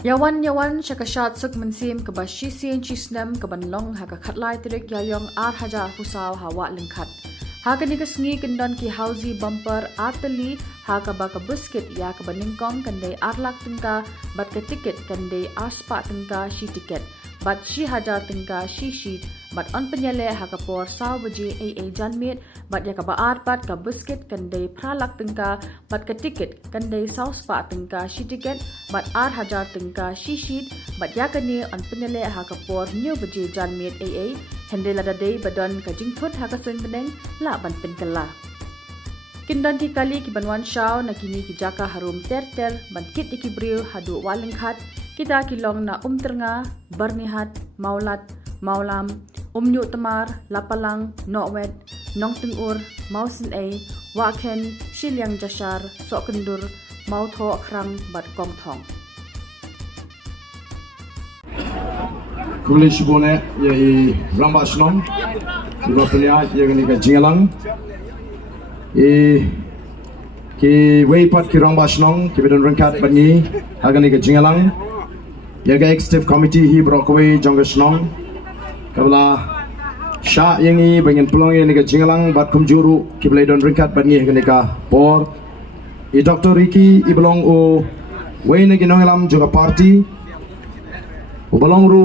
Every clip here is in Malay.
Yawan syakashat suk mensim ke bashisin chisnam ke banlong ha ka khatlai tirik yayong 8,000 husaw hawa lengkhat. Ha ka ni kesngi kendon ki hausi bumper ateli ha ka ba ka biscuit ya ka baningkong kandai arlak tengka bat ka tiket kandai aspa tengka shi tiket bat shi hajar tengka shi sheet bat on penyele ha ka por saw baje AA janmit bat ya ka ba art bat ka biscuit kandai pralak tengka bat ka tiket kandai saw spa tengka shi tiket bat art hajar tengka shi sheet bat ya ka ni on penyele ha ka por new baje janmit AA hendela da day badon ka jingthut ha ka sen beneng la ban pen kala kindan ki kali ki banwan shaw na kini ki jaka harum ter ban kit ki briu hadu walengkhat kita kilong na ternga barnihat maulat maulam nyu tamar lapalang nowet nong tengur mausin a waken shilyang jashar sokendur mautho krang bat kong thong Kuli shibone ya i ramba shnom iba penya ya gani ka jingalang ki weipat ki ramba shnom ki bedon rengkat bangi hagani ka jingalang ya ga executive committee hi brokwe jonga shnom kabla sha yangi bangin pelong ya ni ka jingalang bat kumjuru ki belai don rengkat bangi hagani ka por i Dr. Ricky i belong o wei na ginongalam juga party ubalong ru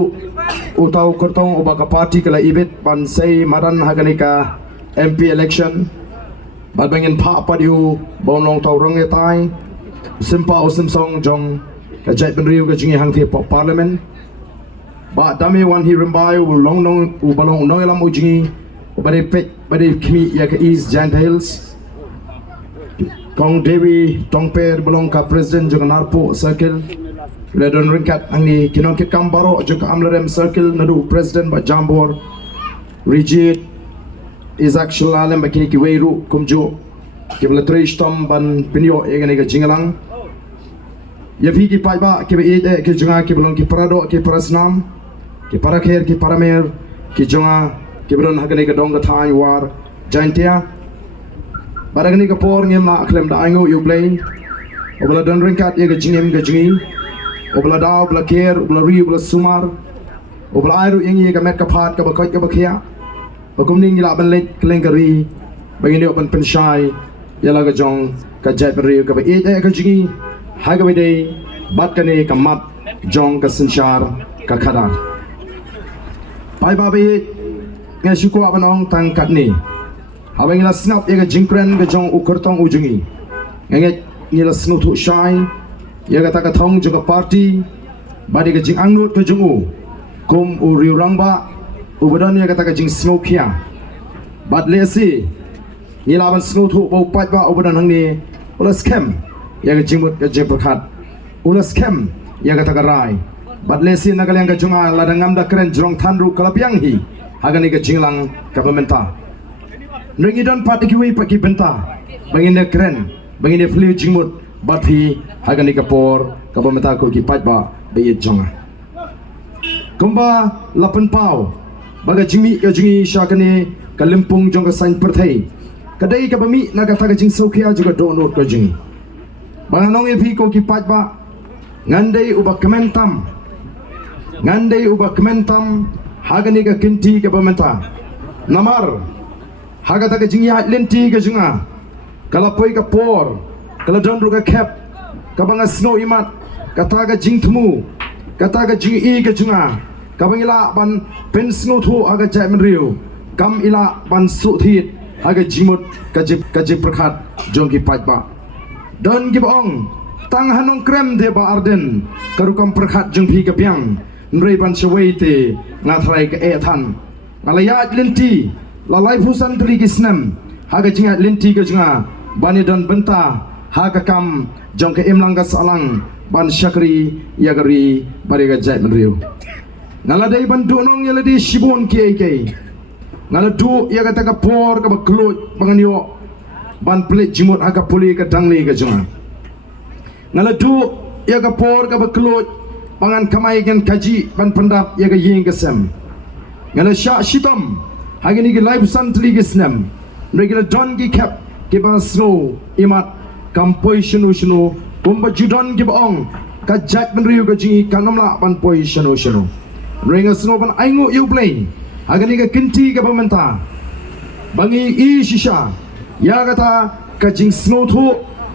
utau kertong ubaka party kala ibit ban say madan haganika MP election bad bangin pa padiu bonong tau rong etai simpa o simsong jong ka jai ben riu ka jingi hang the parliament ba dami wan hi rembai u long nong ubalong nong elam ujingi ubare pe bare kimi ya ka east giant hills kong dewi tongper belong ka president jong narpo circle Ledon ringkat angni kinong kit kambaro jengka amlarem circle nadu president ba jambor rigid is actual alam bakini ki weiru kumjo kibla trishtam ban pinyo egane ga jingalang yafi ki paiba ki be ki junga ki belong ki parado ki parasnam ki parakher ki paramer ki junga ki belon hagane ga dong ga thai war jaintia baragani ga por ngem na klem da angu you play obla don ringkat ye ga jingem ga jingi obla daw obla ker obla ri obla sumar obla airu yangi ka met ka phat ka bakoi ka bakhia bakum ning la ban lek klengari bangini open penshai yala ga jong ka jai ri ka ba e ka jingi ha ga bede bat ka ne ka mat jong ka sinchar ka khadar pai ba be nge shuko abanong tang kat ni habang ila snap ye ga jingkren ga jong ukurtong ujungi nge ngila snu thu shai ya kata ka thong juga party badi ka jing angnut ka jungu kum u riurangba u badan ya kata ka jing smoke ya bad lesi nilaban snow thu bo pat ba u badan hangni ulas kem ya ka jingmut ka je prakhat ulas kem ya kata ka rai bad lesi nagalang ka junga ladangam da kren jrong thanru kalapyang hi hagani ka jinglang ka pementa nringidon pat ki wi pa ki benta bangin kren bangin flu jingmut Bathi hagani kapor kabamata ko ki patba bayit jonga kumba lapan pau baga jimi ka jingi shakane kalimpung jonga sain perthai kadai ka bami naga taga jing sokhia juga donot ka jingi banganong epi ko ki patba ngandai uba kementam hagani ka kinti ka bamata namar haga taga jingi lenti ka junga kalapoi ka por kalau don ruga cap kabanga snow imat kata ga jing thmu kata ga jing i ga junga kabangila ban pen snow thu aga jai men riu kam ila ban su thit aga jimut kajip prakhat jongki patba don gi bong tang hanong krem de ba arden karukam prakhat jongpi ga pyang nrei ban shawei te ngathrai ka e than alaya lenti lalai phusan tri gisnam haga jinga lenti ga junga bani don benta Hakakam jong ke imlang salang ban syakri yagari bariga jai menriu ngaladai ban dunong yaladi shibun ki ngaladu yaga taka por ka baklut banganyo ban plit jimut aga puli ka dangli ka junga ngaladu yaga por ka baklut pangan kamai gen kaji ban pendap yaga ying kesem ngalasya shitam hagini ki live santli gisnem regular don ki cap ki ban snow imat kampoi shinu kumba judan gibong ka jat ban riu ka jingi kanamla ban position ocean ring asno ban aingo you play agani ka kinti ka pamenta bangi I shisha ya kata ka jing snow thu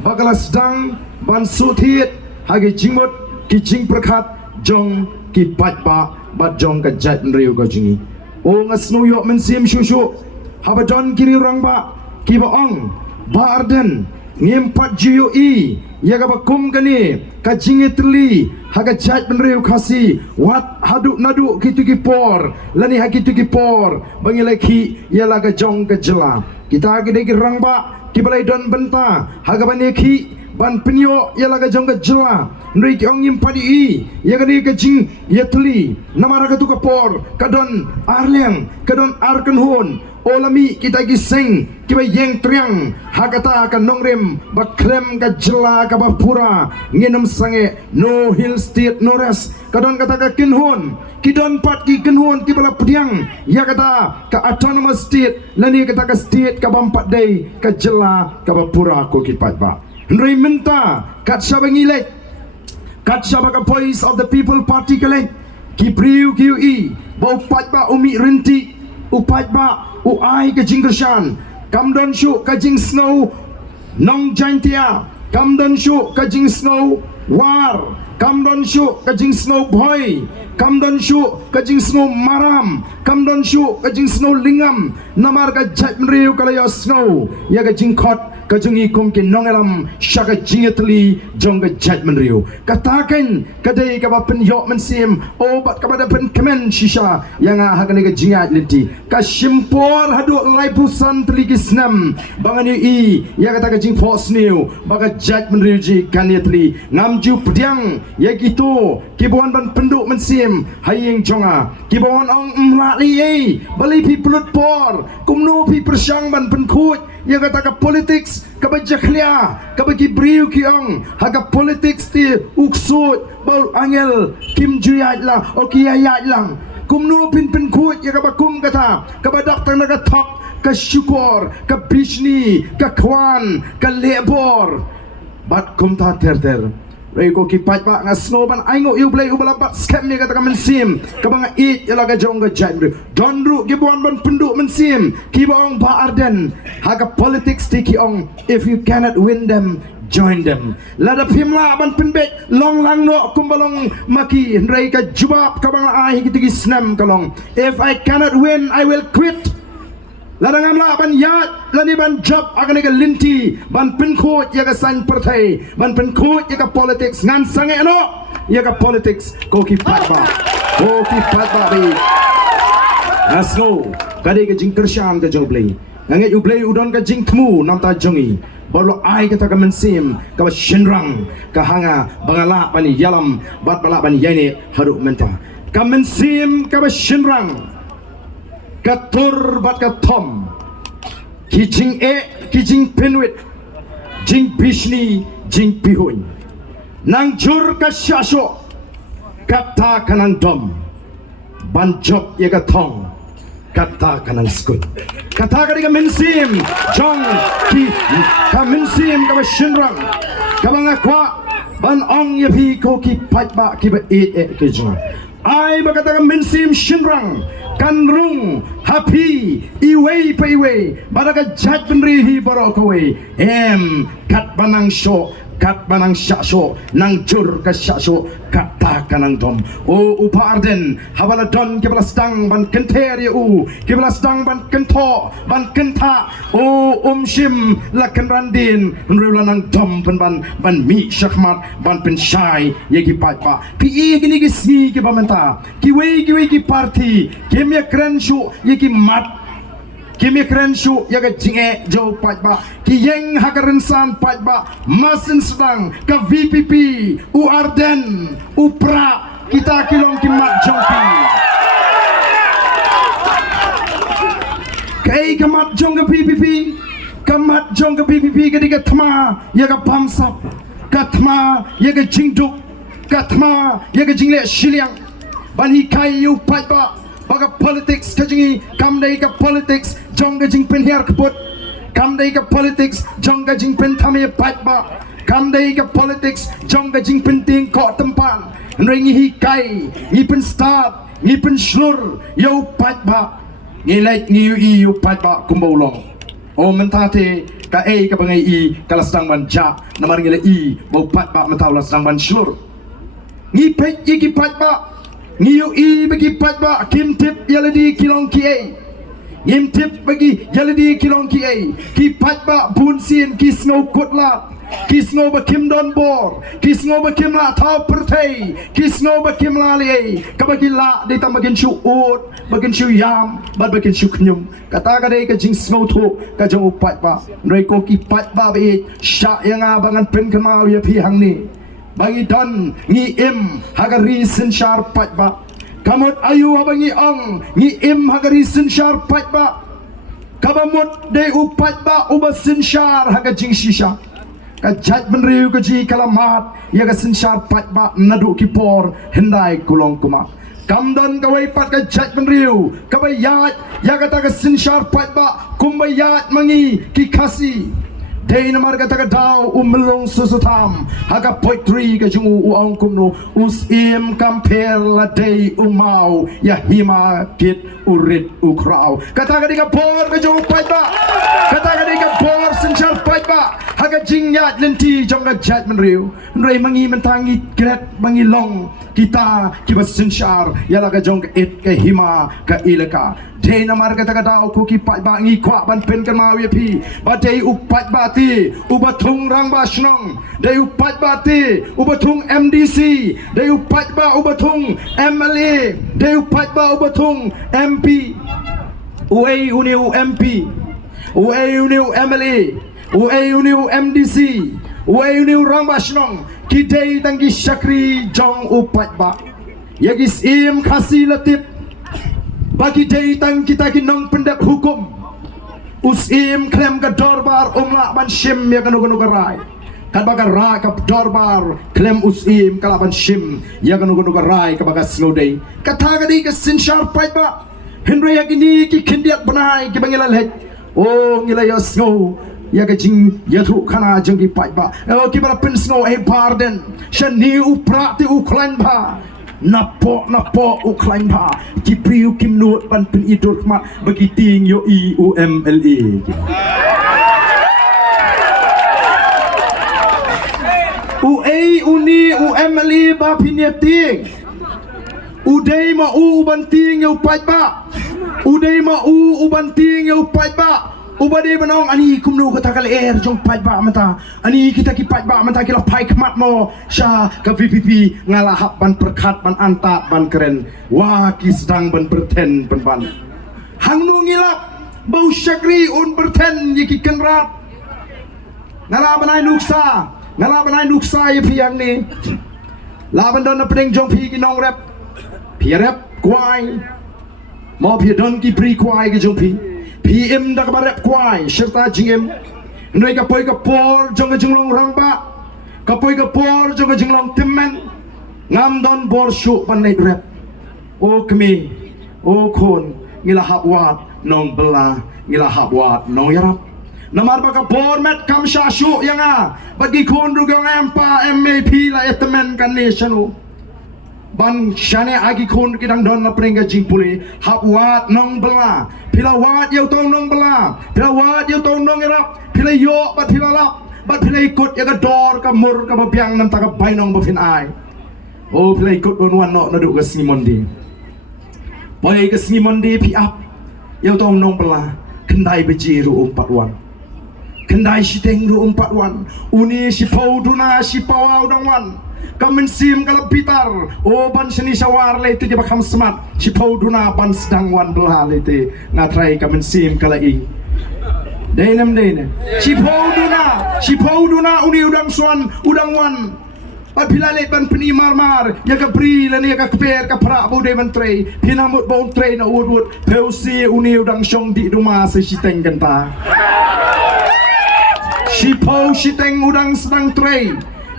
bagala sedang ban suthit hagi jingmot ki jing prakhat jong ki patpa bat jong ka jat riu ka jingi o ngasno yo men sim shushu habadon kiri rangba ki ba ong ba arden ngim pat GUE ya ga bakum kani ka jingi terli haga jat benriu khasi wat hadu nadu kitu ki por lani hakitu ki por bangi laki ya laga jong ka jela kita gede ki rangba ki balai don benta haga bani ki ban penyo ya laga jong ka jela nri ki ong ngim padi I ya gede ka jing ya terli namara ka tu ka por kadon arleng kadon arkenhon olami kita gising kiba yeng triang hakata ka nongrem ba krem ka jela ka ba pura nginam sange no hill state no rest kadon kata ka kinhon kidon pat ki kinhon ki bala pediang ya kata ka autonomous state lani kata ka state ka bampat day ka jela ka ba pura ko ki pat ba ndrei minta kat sabangile kat sabaka voice of the people party kale ki priu QE ba pat ba umi renti upat ba uai ke jinggershan kamdon shu ka jing snow nong jantia kamdon shu ka jing snow war kamdon shu ka jing snow boy kamdon shu ka jing snow maram kamdon shu ka jing snow lingam namar ka jat mriu kala yo snow ya ka jing khot ka jungi kum ki nongelam shaka jingetli jong ka jat mriu katakan kadai ka ba pen yo mensim obat ka pada pen kemen shisha yang hakane ka jingat linti ka shimpor hadu lai pusan teligi snam bangani I ya kata ka jing force new baga jat mriu ji kaniatli ngamju pediang ya gitu kibuan ban penduk mensim hayeng jonga kibuan ong mlali bali pi pelut por kumnu pi persyang ban penkut ya kata ka politics ka bajaklia ka bagi briu ki ong haga politics ti uksut bau angel kim juyat la o ki ayat lang kumnu pin penkut ya ka bakum kata ka badak tang naga tok ka syukur ka bishni ka kwan ka lebor bat kum ta ter Rego ki pat ba nga snowman aingo you play ubala bat scam ni kata ka mensim ka banga eat ya laga jong ga jandru donru ki bon ban penduk mensim ki bong ba arden haga politics tiki ong if you cannot win them join them lada pimla ban penbet long lang no kumbalong maki ndrai ka jubab ka banga ai kitigi snam kalong if I cannot win I will quit ladang amla ban yat lani ban job akan ka linti ban penkut ya ka san partai ban penkut ya ka politics ngan sange ano ya ka politics ko ki patba bi asno kade ka jing kersham ka joblei ngange ublei udon ka jing tmu nam ta jongi bolo ai ka ta ka mensim ka ba shinrang ka hanga bangala bani yalam bat bala bani yane haru menta ka mensim ka ba shinrang katur bat ka tom kijing kijing penwit jing bishni jing pihun nang jur ka shasho kata kanang dom banjok ye ka thong kata kanang skun kata ka diga mensim jong ki ka mensim ka shinrang ka banga kwa ban ong ye phi ko ki pat ba ki ba ke jong ai ba kata ka mensim shinrang kanrung happy iway pa iway badaga jat benrihi borokaway kat banang shasho nang jur ka shasho kata kanang dom o uparden habala don kibala stang ban kenter u kibala stang ban kento ban kenta o umshim la kanrandin nrula nang dom ban mi shakmat ban pen shai yegi patpa pi gini gisi ki bamenta kiwe ki party kemya krenshu yegi mat kimi krenshu yaga jinge jo patba ki yeng hakarensan patba masin sedang ka VPP u arden u pra kita kilong kimat jongki kai kamat jong ka PPP kamat jong ka PPP ketika thma yaga pamsap kathma yaga jingduk kathma yaga jingle shiliang bani kai u patba baga politics kajingi kamdai ka politics jong ka jing pen hiar kaput kamdai ka politics jong ka jing pen thame patba kam dei ka politics jong ka jing penting ko tempan ringi hi kai ngi pen start ngi pen slur yo pat ba ngi like ngi yu pat ba kumbolong o mentate ka ka bangai i kala sedang ban ja namar ngi i bo pat ba mentaula sedang ban slur ngi pet gi pat ba ngi yu i bagi pat ba kim tip yaladi kilong ki ngim tip bagi yaladi kilong ki pat ba bun sin ki snow kotla ki snow ba kim don bor ki snow ba kim la thau perthei ki snow ba kim la le ka bagi la de tam bagin shu ut bagin shu yam ba bagin shu knyum kata ka dei ka jing snow thu ka jong pat ba rei ko ki pat ba be sha yanga bangan pen kemau ya pi hang ni bagi don ngi im hagari sin shar pat ba kamut ayu abangi ong ngi im hagari sin shar pat ba kabamut de upat ba uba sin shar haga jing shisha ka jat benriu ka ji kalamat ya ka sin shar pat ba nadu ki por hendai kulong kuma kamdan ka wai pat ka jat benriu ka bayat ya ka ta ka sin shar pat ba kumbayat mangi ki khasi Dei namar kata ka daw umlong susutam haga poetry ka jungu uang kumno us im kamper la dei umau ya hima kit urit ukrau kata ka di ka por ka jungu paita kata ka di ka por senchal paita haga jingyat lenti jong ka jat menriu rei mangi mentangi gret mangi long kita kibas senchar ya la ka jong ka it ka hima ka ilaka Dei namar kata ka daw ku ki pat ba ngi kwa ban pen kan mau ya pi ba dei upat ba ubatung rang basnong dei upat bati ubatung MDC dei upat ba ubatung MLA dei upat ba ubatung MP uai uniu MP uai uniu MLA uai uniu MDC uai uniu rang basnong kidei tanggi syakri jong upat ba yagis im khasi latip bagi dei tang kita kinong pendek hukum usim klem ka dorbar umla ban shim ya kanu garai kan baga ra ka dorbar klem usim kala ban shim ya kanu garai ka baga slow day kata ka di ka sin sharp pai ba henry ya gini ki kindiat banai ki bangila let oh ngila ya snow ya ka jing ya thu khana jing ki pai ba oh ki bala pen snow e pardon shan ni upra ti uklan ba napo uklain ba jipriu kim nut ban pen idur mat bagi ting yo i umle uni umle ba pineting udai ma ban ting yo pai ba udai ma ban ting yo pai ba ubade banong ani kumnu kata kal jong pai ba mata ani kita ki pai ba mata kila pai kmat mo sha ka VPP ngalahap ban perkat ban antat ban keren wa ki sedang ban berten ban hang nu ngilap bau syakri un berten ye ki kenrat ngala banai nuksa ye piang ni laban don na pedeng jong pi ki nong rep pi rep kwai mo pi don ki pri kwai ki jong pi PM dak barep kwai serta jingem noi ka poi ka por jong jinglong rangba ka poi ka por jong jinglong temen ngam don bor shu panai rep o kemi o kon ngila habwat nong bela ngila habwat nong yarap namar ba ka por met kam sha shu yanga bagi kon rugang empa MAP la etemen kan nation ban shane agi kon kidang don na prenga jingpuli habwat nong bela pilawat yau tong nong bela pilawat yau tong nong erap pilai yo bat pilalap bat pilai ikut ya ka dor ka mur ka babiang nam ta ka bainong ba fin ai oh pilai ikut on wan no nadu ka singi mondi boy ka singi mondi pi up yau tong nong bela kendai beji ru 41 kendai siteng ru 41 uni si pau duna si pawau dang wan kamen sim kalau pitar oh ban seni sawar le te bakam semat si pau duna ban sedang wan belah le te ngatrai kamen sim kala i denem si pau duna uni udang swan udang wan pat pilale ban peni marmar ya ka pri le ne ka kper ka pra bo de ban tre pinamut bon tre na udut peusi uni udang song di rumah se siteng kanta si pau siteng udang sedang tre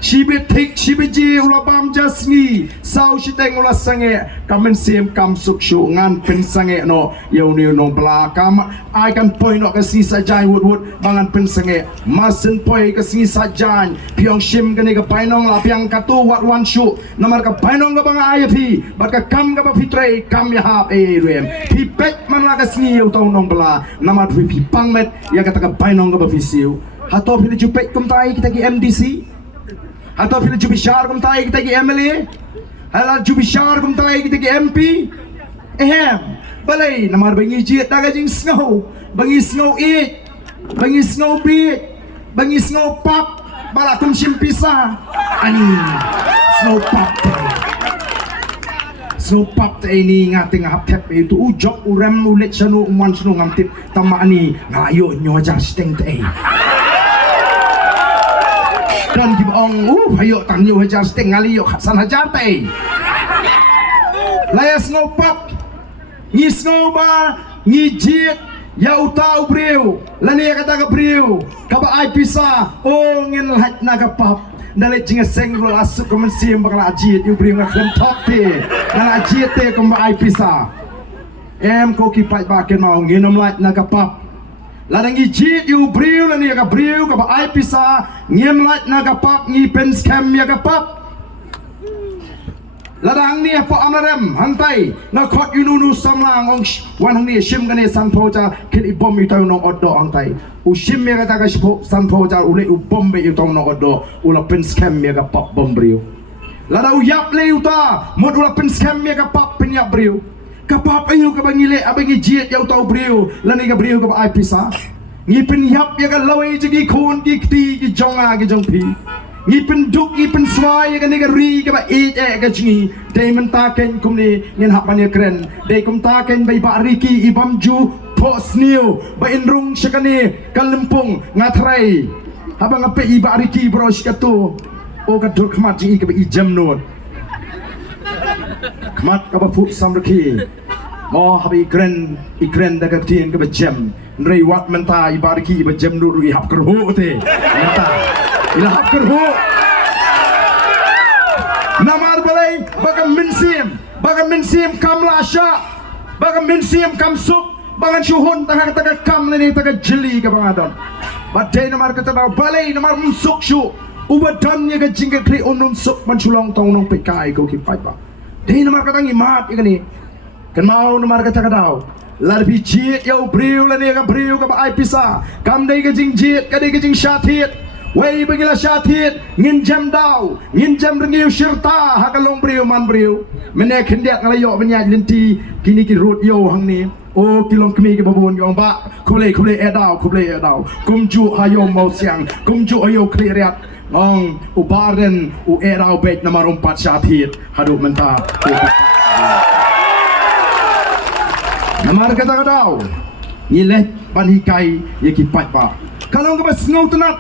ชีวิตทิกชีวิตจีอุลาบามจัสงีสาวชิเตงอุลาสังเกกำเป็นเสียมกำสุกชูงานเป็นสังเกโนเยาวนิวนงปลากำไอกันปอยนอกกสีสัจจายวุดบางอันเป็นสังเกมาสินปอยกสีสัจจายพี่องชิมกันนี่กับไปน้องลาพี่องกตูวัดวันชูน้ำมันกับไปน้องกับบางไอพี่บัดกับกำกับพี่เตรกำยาฮาบเรียมพี่เป็ดมันลากสีอยู่ตรงนงปลาน้ำมันพี่ปังเม็ดยากกับไปน้องกับพี่ซิวฮัตโตพี่จูเป็ดกุมไตkita ki MDC atau bila jubishar kum tai kita ki MLA hala jubishar kum tai kita ki MP balai namar bangi jiat daga jing snow bangi snow eat bangi snow beat bangi snow pop bala kum simpisa ani snow pop ini ngati ngap tap itu ujok urem ulet chanu umwan chanu ngamtip tama ani ngayo nyoja steng te dan di bawang hayo tanyo hajar steng ngali yo khasan hajar te laya snow pop ngi snow ba ngi jit ya utau breu lani kata ka breu ka ba ai pisa o ngin hat na ka pop dale jinga seng ro asuk ko men sim bakla jit yu breu ngam top te na jit te ko ba ai pisa em ko ki pai ba ken mau nginom lat na ka pop ladang ijit yu breu lani ka breu ka ba ai pisa ngiem lat na ka pop ngi pen scam ya ka pop ladang ni apa amlarem hantai na khot yununu samlang ong wan hang ni shim gane san pho cha kit i bom yu taw no oddo hantai u shim me ka ta ka san pho cha u le u bom be yu taw no oddo u la pen scam ya ka pop bom breu ladang u yap le yu ta mod u la pen scam ya ka pop pen yap breu kapap ayo ka bangile abangi jiet ya taw breu lani ka breu ka ba ai pisa ngi pen yap ya ka lawai jigi khon ki kti ki jonga ki jongpi ngi pen duk ngi pen swai ya ka ni ka ri ka ba e ka jingi dei men ta ken kum ni ngin hak mania kren dei kum ta ken bai ba riki ibam ju pos niu ba inrung shakani kalempung ngatrai habang ape iba riki bro shikatu o ka dur khmat jingi ka ba i jam not khmat ka ba fu samraki mo habi ikren da ka tien ka ba jam rei wat menta ibariki ba jam nu ri hap kerho te menta ila hap kerho namar balai bagam minsim kam lasha bagam minsim kam suk bagan shuhun taga kam leni taga jeli ka bangadon badai namar ka tada balai namar suk shu ubadan ye ka jingga kli onun suk man chulong tong nong pekai ko ki pai ba dei namar ka tangi mat ikani kan mau namar ka taga daw lar bi jit yo breu la ne ka breu ka ba ai pisa kam dei ka jing jit ka dei ka jing shathit wei bagila shathit ngin jam daw ngin jam rengiu shirta ha ka long breu man breu mene khindiak ngala yo banya linti kini ki rut yo hang ni o kilong kmi ke babon yong ba khule e daw kum ju hayo mau siang kum ju ayo kliat ngong u baren u e daw bet namar 4 shathit hadu menta namar kata daw ngilet banikai yeki pat ba kalong ka bas ngau tenat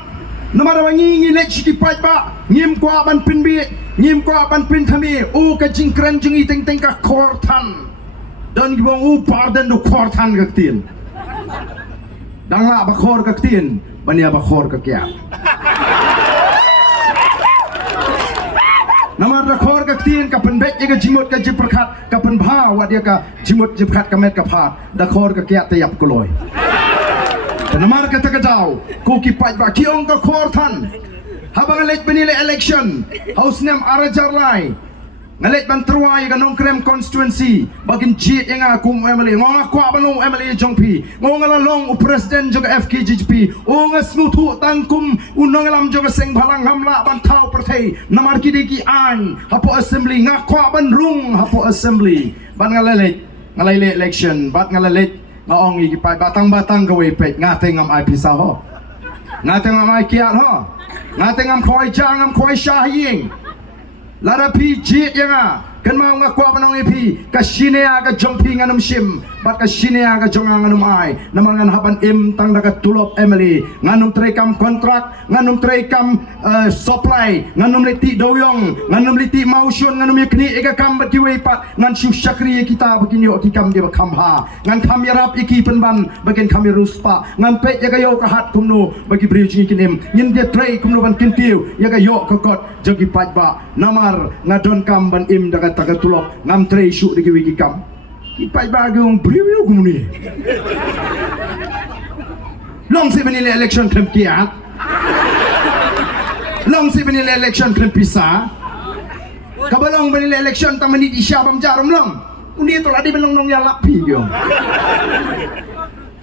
namar wangi ngilet shiki pat ba ngim kwa ban pin bi ngim kwa ban pin thami u ka jingkran jingi teng teng ka khorthan dan gibong u parden do khorthan ka tin dangla ba khor ka tin bania ba khor ka kya namar da khor ka tin ka pen bet ka jimot ka jiprkhat ka pen bha wa dia ka jimot jipkhat ka met ka phat da khor ka kya te yap koloi namar ka ta ka daw ko ki pai ba ki ong ka khor than habang elect benile election house name arajar lai ngalet ban truai ka nong krem constituency bagin jit yang aku MLA ngong aku abanong MLA jongpi ngong ala long u president juga FKGP o ngasnutu tangkum unong alam juga seng balang hamla ban tau perthai namar kidiki an hapo assembly ngaku ban rung hapo assembly ban ngalale election bat ngalale ngaong iki pai batang gawe pet ngate ngam ai pisah ho ngate ngam ai kiat ho ngate ngam khoi jang ngam khoi syahing lara pi jit yang kan mau ngaku abanong ipi kasine aga jompi nganum shim bat ka sinea ka jonga nganum ai namangan haban im tang daga tulop Emily nganum trekam kontrak nganum trekam supply nganum leti doyong nganum leti mausun nganum yakni ega kam bat kiwe pat ngan syu syakri kita begini ok kam dia kam ha ngan kam yarap iki penban bagian kami ruspa ngan pe jaga yo ka hat kumno bagi briu jingi kinim nyin dia trei kumno ban kintiu yaga yo ka kot jogi pajba namar ngadon kam ban im daga taga tulop ngam trei syu digi wiki kam kipai bagong briu kumni long si benile election klem kiat long si benile election klem pisa kabalong benile election tamani di syabam jarum long undi itu ladi benong ya lapi yo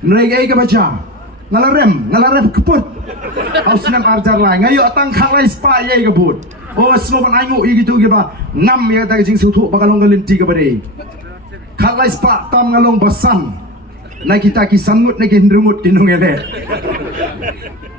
mereka ke baca ngalarem keput ausnam arjar lai ngayo atang khalai spa ye kebut oh slogan aingu gitu giba nam ya ta jing sutu bakalong galinti ke badai khalai spa tam ngalong basan na kita kisangut na kinrumut kinung ele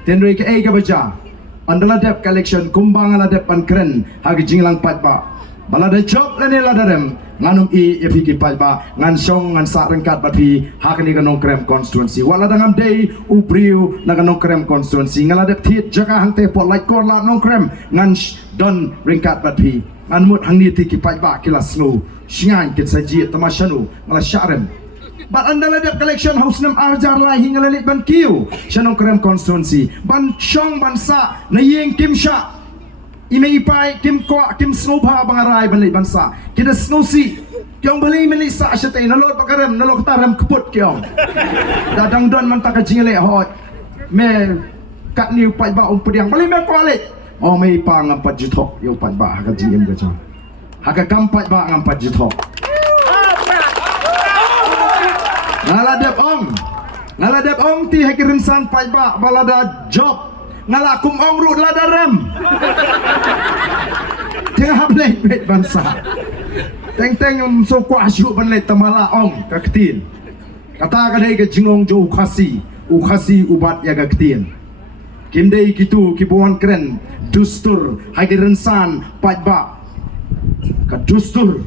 tenrei ke baca andala dep collection kumbang ala dep pan keren hagi jinglang patba balada job lane ladarem nganum i epiki palba ngan song ngan sa rengkat bati hakni kanong krem constituency wala dangam day upriu na kanong krem constituency ngalada thiet jaga hangte pot like kor la nong krem ngan don rengkat bati ngan mut hangni tiki palba kilas nu shingan kin saji tamashanu ngala sharem bat andala dep collection house nam arjar la hingala lit ban kiu shanong krem constituency ban shong ban sa na yeng kim sha ime ipai kim ko kim snowba bangarai banai bansa kita snowsi kyong bali meni sa syate nalot pakarem nalok taram keput kyong dadang don man tak jingele hot me kat niu pai ba pediang bali me kwale oh me pa ngampat jutok yo pai ba ka jingem ga cha haka kampat ba ngampat jutok ngaladep ong ti hakirin san pai ba balada job ngalakum ong ru ladaram tengah blek bet bansa teng so kwa syu ban le tamala ong ka ktin kata kadai ke jingong jo ukhasi ubat ya ga ktin kim dei kitu kibuan kren dustur hagiren san pajba ka dustur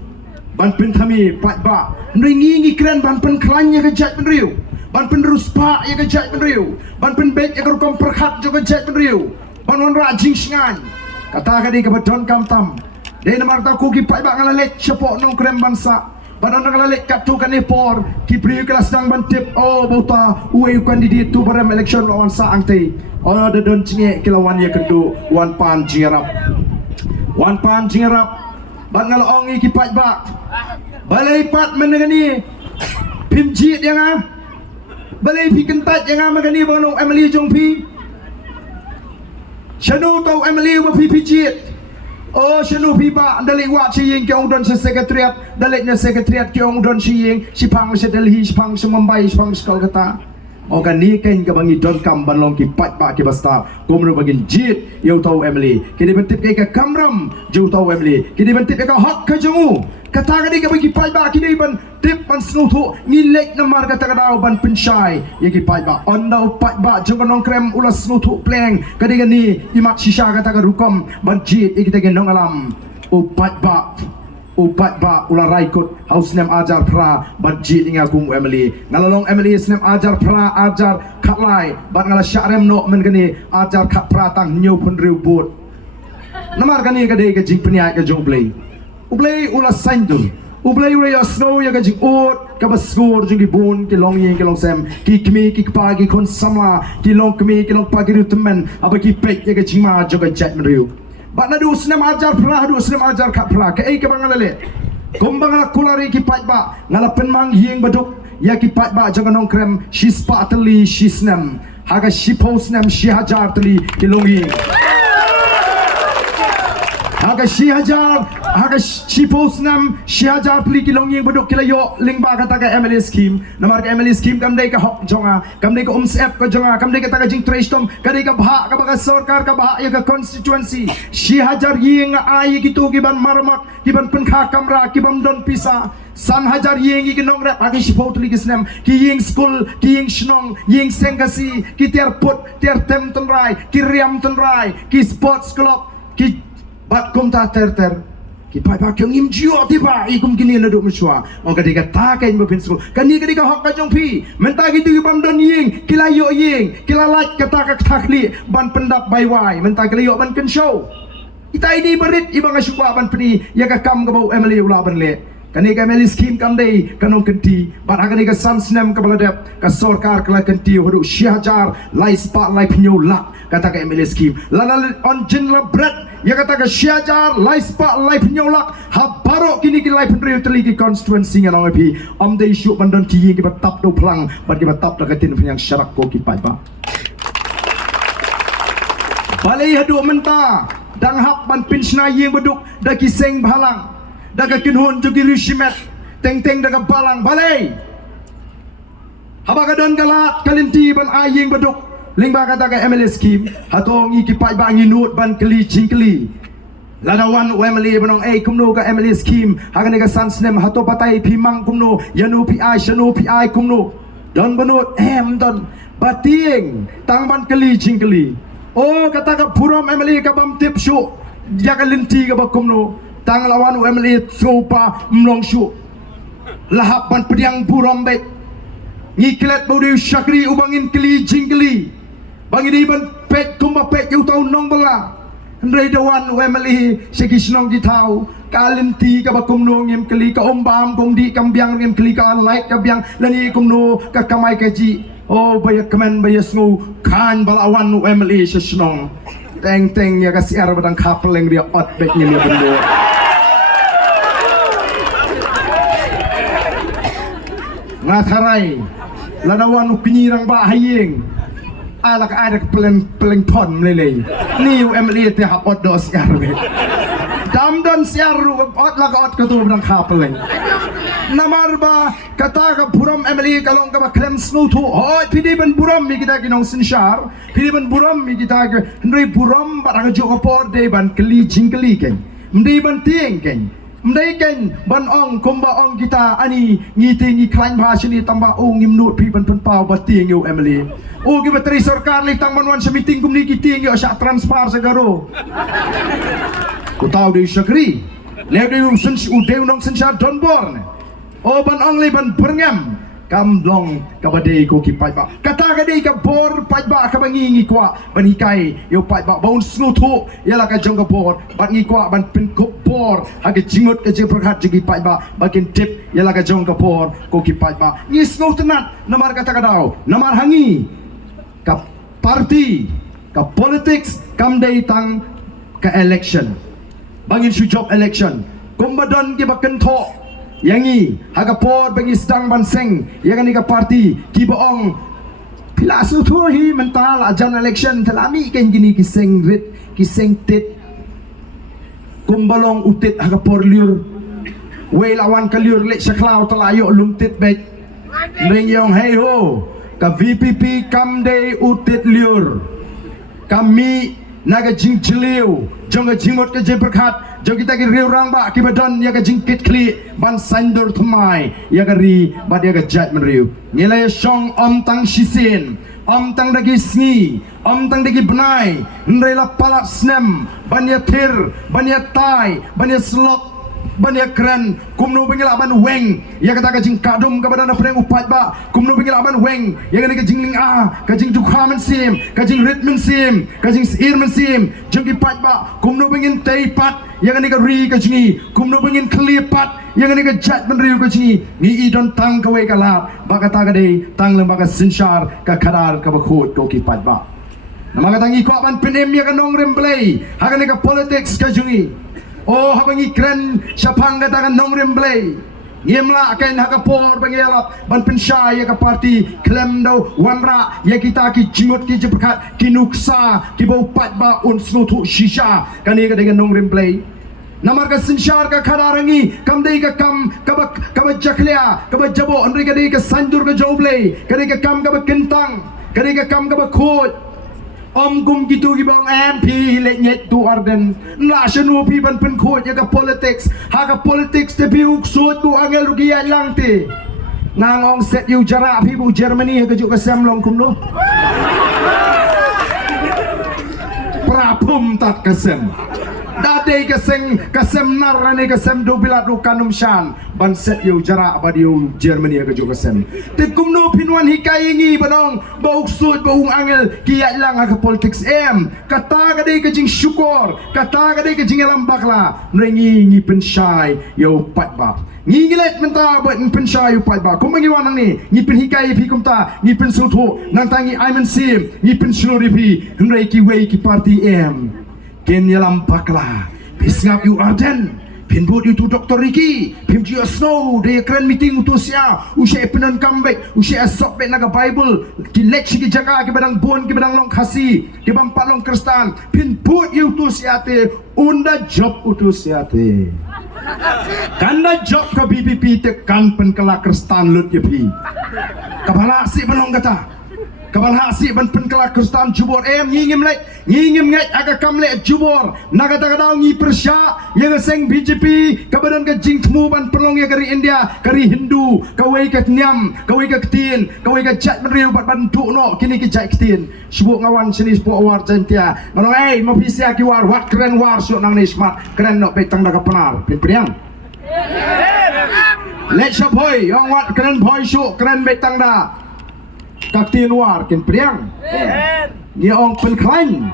ban pin thami pajba nringi kren ban pen klanya ga jat ben riu ban pen ruspa ya ga jat ben riu ban pen bet ya ga kom perkhat jo ga jat ben riu ban wan ra jing sngan kata kadai ke badon kam tam dei namar ta ku ki pajba ngalalet chepo nong krem bansa ban on ngalalet katu kan por ki priu kelas dang ban tip oh bota uwe candidate tu barem election lawan sa angte oh de don cinge kilawan ya kendu wan pan jingarap ban ngalong ki pajba balai pat menengani pimjit yang ah balai pi kentat yang ah magani banong Emily jong pi shanu tau Emily wa pi pijit oh shanu pi ba dalai wa chi ying kyong don se secretariat dalai na secretariat kyong don chi ying si pang se Delhi si pang se Mumbai si pang se Kolkata oh kan ni kan ka bangi don kam ban long ki pat ba ki basta komro bagin jit yo tau Emily kini bentip ka kamram jo tau Emily kini bentip ka hak ka jongu kata kadi ka bagi pai ba kini ban tip ban snutu ngilek namar kata kada ban pensyai yaki pai ba ondau pai ba jongon nong krem ulas snutu pleng kadi gani imat shisha kata ka rukom ban jit ikita gendong alam upat ba ulah raikut haus nem ajar pra ban jit inga kum Emily ngalalong Emily snem ajar pra ajar katlai ban ngala syarem no men gani ajar kat pra tang nyu pun riu but namar gani kadi ka jing peniai ka jong play ublay ulas saindu ublay ure snow ya gajing ot ka basgur jungi bun ki long yeng ki long sem ki kmi ki pagi kon samla ki long kmi ki long pagi ru temen aba ki pek ya gajing ma joga jat meriu ba na du snem ajar ka pra ka ei ka bangalale kombang kulari ki pat ba ngala penmang yeng baduk ya ki pat ba joga nong krem shis patli shisnem haga shipos nem shi hajar tli ki long yeng haga shipos nam shihajar pli kilong yeng beduk kilayo lingba kata ka MLA scheme namar ka MLA scheme kam dai ka hok jonga kam dai ka umsep ka jonga kam dai ka taga jing trestom ka dai ka bha ka baga sarkar ka bha ya ka constituency shihajar yeng ai gitu giban marmak giban penkha kamra kibam don pisa san hajar yeng ki nong rap agi shipot li kisnem ki yeng school ki yeng shnong yeng sengkasi ki ter put ter tem tonrai ki riam tonrai ki sports club ki bat kum ta ter Kipai ba kyong im jiwa tiba ikum kini na do meswa o kadika ta kain ba pinsu kani kadika hok ka jong pi menta gitu bam don ying kila yo ying kila lat kata ka takli ban pendap bai wai menta kila yo ban ken show kita ini berit ibang asyukwa ban peni ya ka kam ka bau emily ula ban le kani ka emily scheme kam dei kanong kenti ban agani ka sansnem ka baladap ka sarkar kala kenti hodu syajar lai spa lai pinyo lak kata ka emily scheme lala on jinla bread ya kata ke syajar lai spa lai penyolak habaro kini ki lai penriu teligi constituency ngana pi am de isu bandon ki ki batap do plang bat ki batap da katin penyang syarak ko ki pai ba balai hadu menta dang hap ban pinsna yeng beduk da ki seng bhalang da ka kinhon jogi rishimet teng teng da ka balang balai habaka don galat kalinti ban ayeng beduk Lingba kata ke MLA scheme hatong ikipai ba nginut ban keli jingkeli ladawan MLA banong kumno ka MLA scheme hagan ka sansnem hato patai pimang kumno yanu pi shanu pi kumno don banut don bating tang ban keli jingkeli oh kata ka purom MLA ka bam tip shu ya ka linti ka ba kumno tang lawan MLA sopa mlong shu lahap ban pediang purom bet ngiklet bodi syakri ubangin keli jingkeli bagi di ban pet kumba pet you tau nong bala ndrei dawan wemeli sekisnong di tau kalinti ka bakum no ngem keli ka ombam kum di kambiang ngem keli ka like ka biang lani kum no ka kamai ka ji oh bayak kemen bayas ngo kan balawan wemeli sesnong teng teng ya ka siar badang kapeleng dia ot bet ni bendo ngatarai ladawan penyirang ba hayeng alak ada peleng pon melelei ni UMLA te hap ot dos siar dam don siar ot lak ot ka tu bang kapeleng namar ba kata ka buram MLA kalong ka ba klem snu tu hoy pidi ban buram mi kita kinong sinshar pidi ban buram mi kita ke ndri buram ba ka jo por de ban kli jingkli ken mdi ban tieng ken mdai ken ban ong kumba ong kita ani ngiti ngi klan bha shini tamba o ngim nu pi ban pau ba tieng yo MLA o gi batri sarkar li tang manwan sa meeting kumni ki tieng yo sa transfer sa garo ko taw de shakri le de um sun u de nong sun sha don born o ban ong le ban berngam kam long kabade ko ki pai ba kata ka de ka bor pai ba ka bangi ngi kwa ban hikai yo pai ba bon snu thu yala ka jong ka bor ban ngi kwa ban pin ko bor ha ke jingot ke je perhat jigi pai ba bakin tip yala ka jong ka bor ko ki pai ba ngi snu tenat namar kata ka daw namar hangi ka parti ka politics kam dei tang ka election bangin su job election kumbadon ki baken tho yangi haga por bagi sedang banseng yang ni ka parti ki boong pila su thu hi mental ajan election telami ken gini ki seng rit ki seng tit kumbalong utit haga por liur we lawan ka liur le saklau telayo lum tit bet ring yong hey ho ka VPP kam de utit liur kami naga jing chiliu jonga jingot ke je berkat jo kita ki riu rang ba ki badan ya ka jingkit kli ban sandur thmai ya ka ri ba dia ka jat men riu ngilai song om tang shisin om tang dagi sngi om tang dagi benai nrela palat snem ban ya thir ban ya tai ban ya slok ban ya kran kumno bengila ban weng ya kata ka jing kadum ka badan apreng upat ba kumno bengila ban weng ya ka jing ling ka jing dukhamen sim ka jing ritmen sim ka jing irmen sim jing ki pat ba kumno bengin tei pat ya ka ri ka jingi kumno bengin clear pat ya ka jat ben riu ka jingi ni idon tang ka we ka la ba kata ka dei tang lem ba ka sinshar ka kharar ka ba khot ko ki pat ba nama ka tangi ko ban penem ya ka nong remplay ha ka politics ka jingi oh habangi kren syapang katakan nong remblay ngimla kain hakapor bangyalap ban pensya ya ka parti klem daw wanra ya kita ki jingot ki jeprekat ki nuksa ki bau pat ba un snutu shisha kani ka dengan nong remblay namar ka sinshar ka khadarangi kam dei ka kam ka ba jaklia ka ba jabo andri ka dei ka sandur ka joblay kani ka kam ka ba kentang kani ka kam ka ba khot om kum gitu gibang MP le nyet tu arden la shenu pi ban pen khot ya ka politics ha ka politics te biuk sut tu angel rugian lang te ngangong set yu jara pi bu Germany ka ju ka samlong kum no prapum tat kasem Dade kasem narane kasem do bilat do kanum shan ban set yo jara abadio Germany ka jo kasem. Te kumno pinwan hikayengi banong bau sud bau angel kiat lang ka politics kata ka dei ka jing syukur kata ka dei ka jing alam bakla nrengi ngi pensyai yo patba. Ngilet menta buat pensyai yo patba. Ko mangiwan nang ni ngi pen hikai pi kumta ngi pen sultho nang tangi aimen sim ngi pen slori pi nrei ki wei ki party ken yalam bakla pisngap you arden pin bot you to Dr. Ricky pim you snow de keren meeting utusia ushe penan comeback ushe asok bet naga Bible ki lek ki jaga ki badang bon ki badang long khasi ki bang palong kristan pin bot you utusia te unda job utusia te kanda job ka BPP te kan pen kala kristan lut ye pi kabala si banong kata kabal hasi ban penkala kristan jubor ngingim ngai aga kamle jubor naga taga daw ngi persya yang seng BJP kabadan ka jing tmu ban pelong ya kari India kari Hindu kawai ka nyam kawai ka ketin kawai ka jat menriu bat ban tu no kini ki jat ketin subuk ngawan sini subuk war jantia ngono ma pisia ki war wat keren war su nang ni smart keren no petang daga penar pin priang let shop hoy yang wat keren boy su keren betang da kaktiin war ken priang ni ong pen klein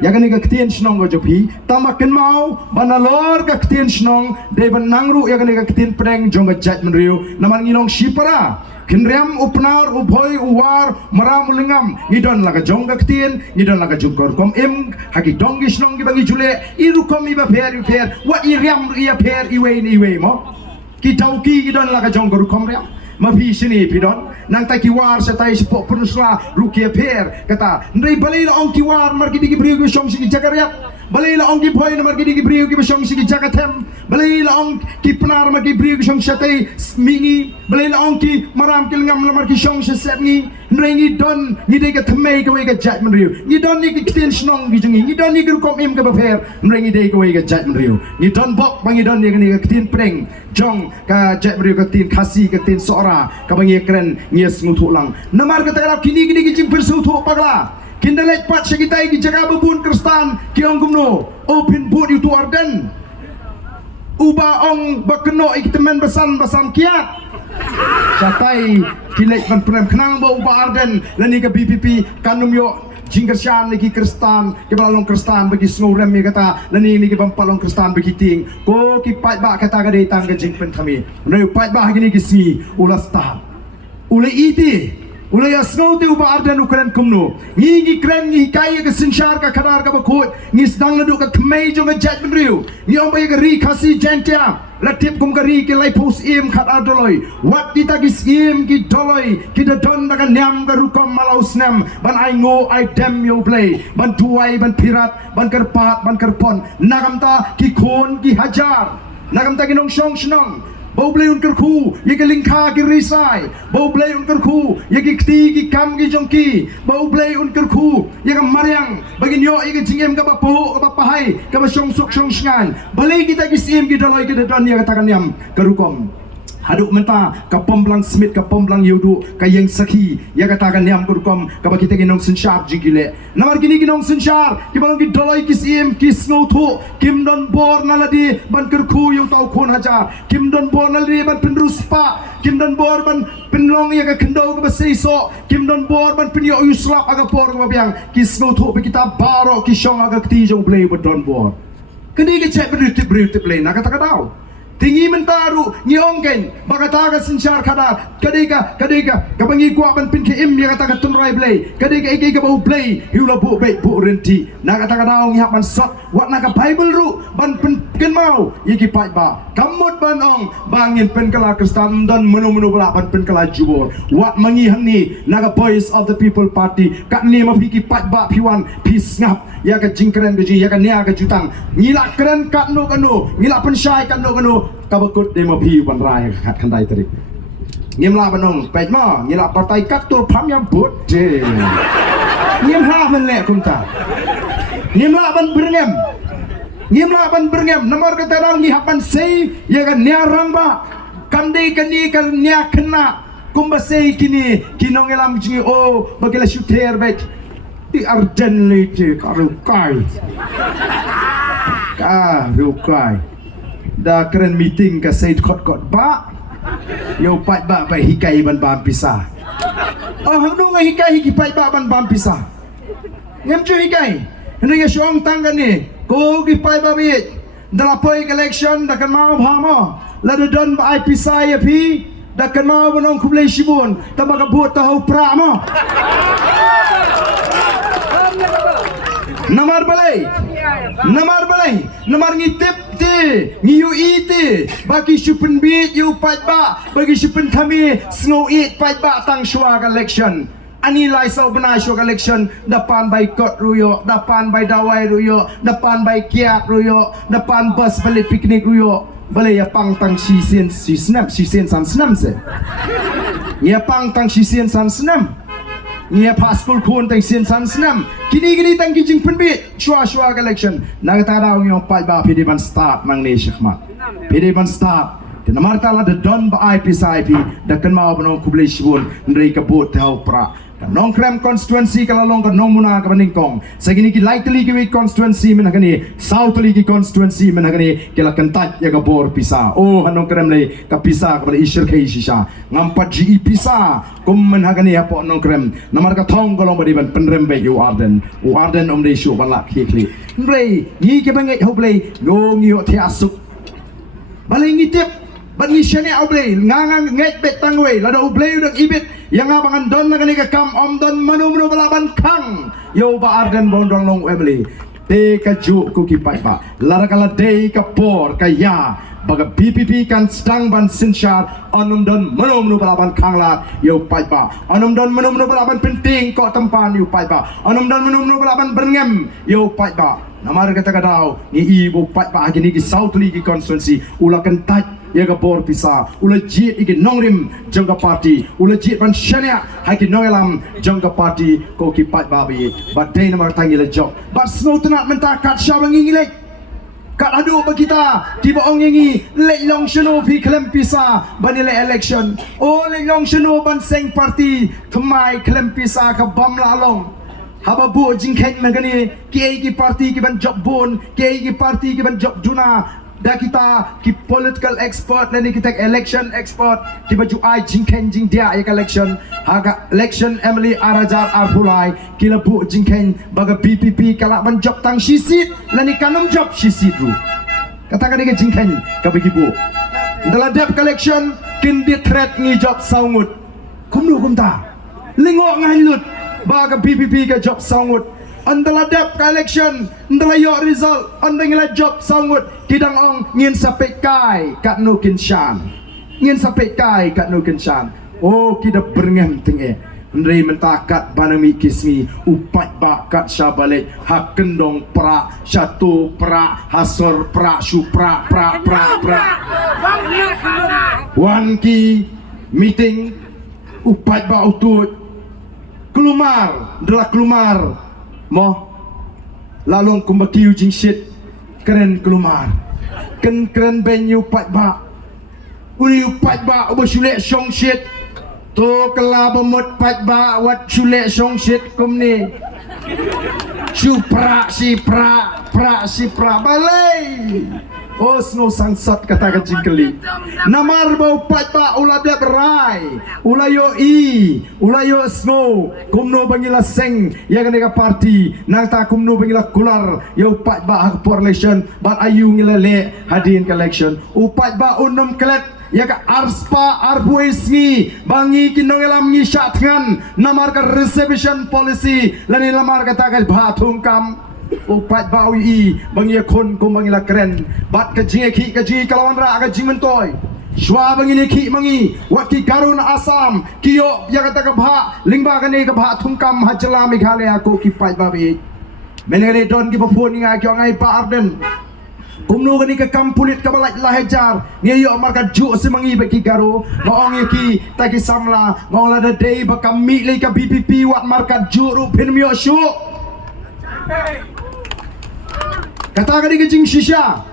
ya kan kaktiin snong go jopi tamaken mau banalor kaktiin snong de ban nangru ya kan kaktiin preng jong jat menriu naman ngilong sipara kenriam upnar uboy uwar maram lingam ngidon laga jong kaktiin ngidon laga jungkor kom hagi dong snong gi bagi jule iru kom iba per wa iriam ia per iwe mo kitauki ngidon laga jongkor kom riam mapi sini pidon nang tai kiwar sa tai sepok penusla rukia per kata ndai balai la ong kiwar margi digi briu gi song sigi jagariat balai la ong ki boy na margi digi briu gi song sigi jagatem balai la ong ki penar margi briu gi song satai mingi balai la ong ki maram ki ngam la margi song sa sepngi ndai ngi don ngi de ka thmei ka wei ka jat menriu ngi don ni ki kten snong gi jungi ngi don ni gru kom im ka bafer ndai ngi de ka wei ka jat menriu ngi don bok bangi don ni ka kten preng jong ka jat menriu ka kten khasi ka kten sora ka bangi keren ngies ngutu lang namar ka tarap kini ki jing persutu pagla kindalet pat sekitai ki jaga bubun kristan ki ong gumno open boot itu arden uba ong bakeno iktemen besan kiat satai kilet ban prem kenang ba uba arden lani ke BPP kanum yo jinggersyan lagi kristan ke balong kristan bagi snow rem kata lani ni ke balong kristan bagi ting ko ki pat ba kata ga datang ke jingpen kami no pat ba gini ki si ulas ta ule iti ule ya snow te uba arden ukren kumno ngi kren ngi kaya ke sinshar ka khadar ka bakut ngi sedang laduk ka kmei jo ga jat menriu ngi om ba ri khasi jentia latip kum kari ke lai pos im khat adoloi wat kita ki skim ki doloi ki da don daga nyam ga rukom malau snem ban ai ngo ai dem yo play ban tuai ban pirat ban kerpat ban kerpon nagamta ki khon ki hajar nagamta ki nong shong shnong bau blei un kerku ye ke lingkha ki risai bau blei un kerku ye ki kti ki kam ki jongki bau blei un kerku ye ka maryang bagi nyo ye ke jingem ka bapu ka bapahai ka shong suk shong shngan balai kita ki sim ki doloi ki don ye katakan yam kerukom haduk menta ka pomblang smith ka pomblang yudu ka yang sakhi ya katakan yam kerukom ka bagi kita ginong sinshar jigile namar gini ginong sinshar ki balong ki doloi ki sim ki snow thu kim don bor naladi ban kerku yu tau khon hajar kim don bor naladi ban penruspa kim don bor ban penlong ya ka kendo ka baseiso kim don bor ban penyo yu slap aga por ka biang ki snow thu be kita baro ki shong aga kti jong play ban don bor kini ke cek berutip play na kata kadau tinggi mentaru ngiongken bakataga sinsyar kadar kadika kabangi kwa ban pin ke im ya kata tunrai play kadika iki ka bau play hiula bu be bu renti na kata kadau ngi ban sot wat na ka bible ru ban pen mau iki pai ba kamut ban ong bangin pen kala kristan dan menu bala ban pen kala jubor wat mangi hani na ka voice of the people party kat ni ma piki pai ba piwan pis ngap ya ka jingkren beji ya ka nia ka jutang ngila keren kat no kanu ngila pensyai kat no kanu kabakut demo pi ban rai khat khandai tadi ngimla banong pej ma ngila partai kat tur pham yam put je ngim ha man le kumta ngimla ban berngem nomor kata rang ngi hapan sei ya kan nia ramba kandai kani kan nia kena kumba sei kini kinong elam jingi o bagila shooter bet di arden lete karu kai rukai dah keren meeting ka Said kot ba yo pai ba pai hikai ban bam pisah hang dong hikai pai ba ban pisah ngam chu hikai ni ga shong tang kan ni ko ki pai ba bi dalam poi election dah kan mau phama la da don ba ai pisah ya pi dah kan mau bonong kublai shibun ta ba ka buat tahu pra mo Namar balai namar ngitip ti ngiu iti bagi supen bit yu pat ba bagi supen kami snow it pat ba tang shua election ani lai sau bena shua election depan by kot ruyo depan by dawai ruyo depan by kiat ruyo depan bus balik piknik ruyo balai ya pang tang si sen san snam se ya pang tang si sen san snam Nia paskul kun tang sin san senam kini tang kijing penbit shua election naga tara ngong pai ba pidi ban start mang ni sykhmat pidi ban start kena marta la de don ba IP da kan mau bonong kublai shibun ndrei kabut tau pra nong krem constituency kala long ka nong muna ka baningkong sagini ki lightly ki constituency men kani southly ki constituency men kani kala kantat ya ka bor pisa hanong krem le ka pisa ka bali ishir kai shisha ngampat GE pisa kum men kani apo nong krem namar ka thong kolong badi ban penrembe yu arden de shu balak kli ndrei ni ke bangai hoblei ngong yo thiasuk bali ngitip ban ni shane oblei ngang nget bet tangwei lada oblei udak ibit yang abangan don nagani ka kam om don manu balaban kang yo ba arden bondong long oblei te ka ju ku ki pai ba lara kala dei ka por ka ya baga BPP kan stang ban sinshar anum don manu balaban kang la yo pai ba anum don manu balaban penting ko tempan yo pai ba anum don manu balaban berngem yo pai ba namar kata kadau ni ibu pai ba gini ki south league constituency ulakan taj ya ka bor pisa ula jit iki nongrim jangka party ula jit ban shania haki nongelam jangka party ko ki pat babi but day namar tangi le job but snow tenat menta kat syabang ngi lek kat adu ba kita tiba ong ngi lek long shino pi klem pisa banile election lek long shino ban seng party thmai klem pisa ka bam la long haba bu jingkhen magani ki party ki ban job bon ki party ki ban job duna dah kita ki political expert dan kita election expert ki baju ai jingken jing dia ya election haga election Emily Arajar Arhulai kila bu jingken baga PPP kala ban job tang shisit lani kanum job shisit ru katakan dia jingken ka bagi bu dalam dep election kin di threat ngi job saungut kumnu kumta lingok ngalut baga PPP ka job saungut andala dep election andala yo result andala job sangut kidang ong ngin sapek kai kat no kinshan ngin sapek kai kat no kinshan kita berngem tenge ndrei mentakat banami kismi upat bakat syabalik hak kendong pra satu pra hasor pra supra pra wanki meeting upat ba utut kelumar adalah kelumar mo lalong kumbakiu jing shit keren kelumar keren ben yu pat ba uri pat ba obo shule shong shit to kala bomot pat ba wat shule shong shit kumni shu pra si pra balai snow sangsat kata ka jingkeli namar bau pat ba ula de rai ulayo snow kumno bangila seng ya ka party nang ta kumno bangila kular yo pat ba hak relation but ayu ngilale hadin collection upat ba unum klet ya ka arspa arbuisngi bangi kinongelam ngi syatngan namar ka reservation policy lani lamar kata ka bathung kam upat bawi bangi kon ko bangi la keren bat ka jingi ka ji kalawan ra ka jing mentoy shwa bangi ni ki mangi wat ki garun asam kiyo ya kata ka bha lingba ka ni ka bha thungkam hajla meghalaya ko ki pat bawi menere don ki bapun ngai kyo ngai pa arden kumno gani ka kampulit ka balaj lahejar ngeyo marka ju semangi beki garo ngong ki taki samla ngong la day ba kami le ka BPP wat marka ju ru pinmyo shu katakan di kejing shisha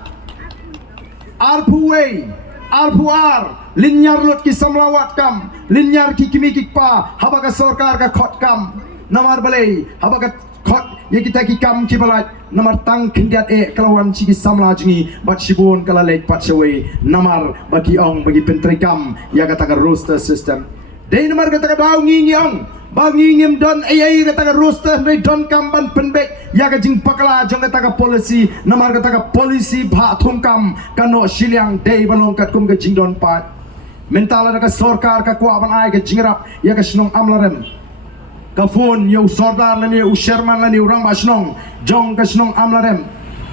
arpuway arpuar linyar lot ki samlawat kam linyar ki kimi kikpa habaka sorkar ka khot kam namar balai habaka khot ya kita ki kam ki balat namar tang kindiat kelawan cigi samla jingi bat shibun kala lek pat shawai namar bagi ong bagi pentri kam ya kata ka roster system dei namar kata ka daw ngi ong bangi ngim don ai kata ka roster nei don kam ban penbek ya ka jing pakala jong kata ka policy namar kata ka policy bha thum kam kano shiliang dei balong kat kum ka jing don pat mentala ka sarkar ka kwa ban ai ka jingrap ya ka snong amlarem ka phone yo sordar lani u sherman lani urang basnong jong ka snong amlarem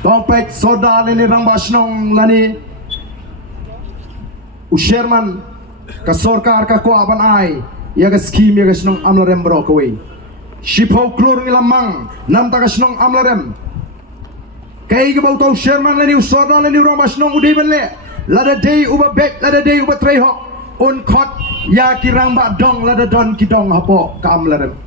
topek sordar lani rang basnong lani u sherman ka sarkar ka kwa ban ai ya ka scheme ya ka snong amlarem brokaway shipo klur ngilamang nam ta ka snong amlarem kay ka bau tau sherman lani u sordar lani urang basnong u debenle lada day uba bet lada day uba trehok un khot ya kirang ba dong lada don ki dong hapo ka amlarem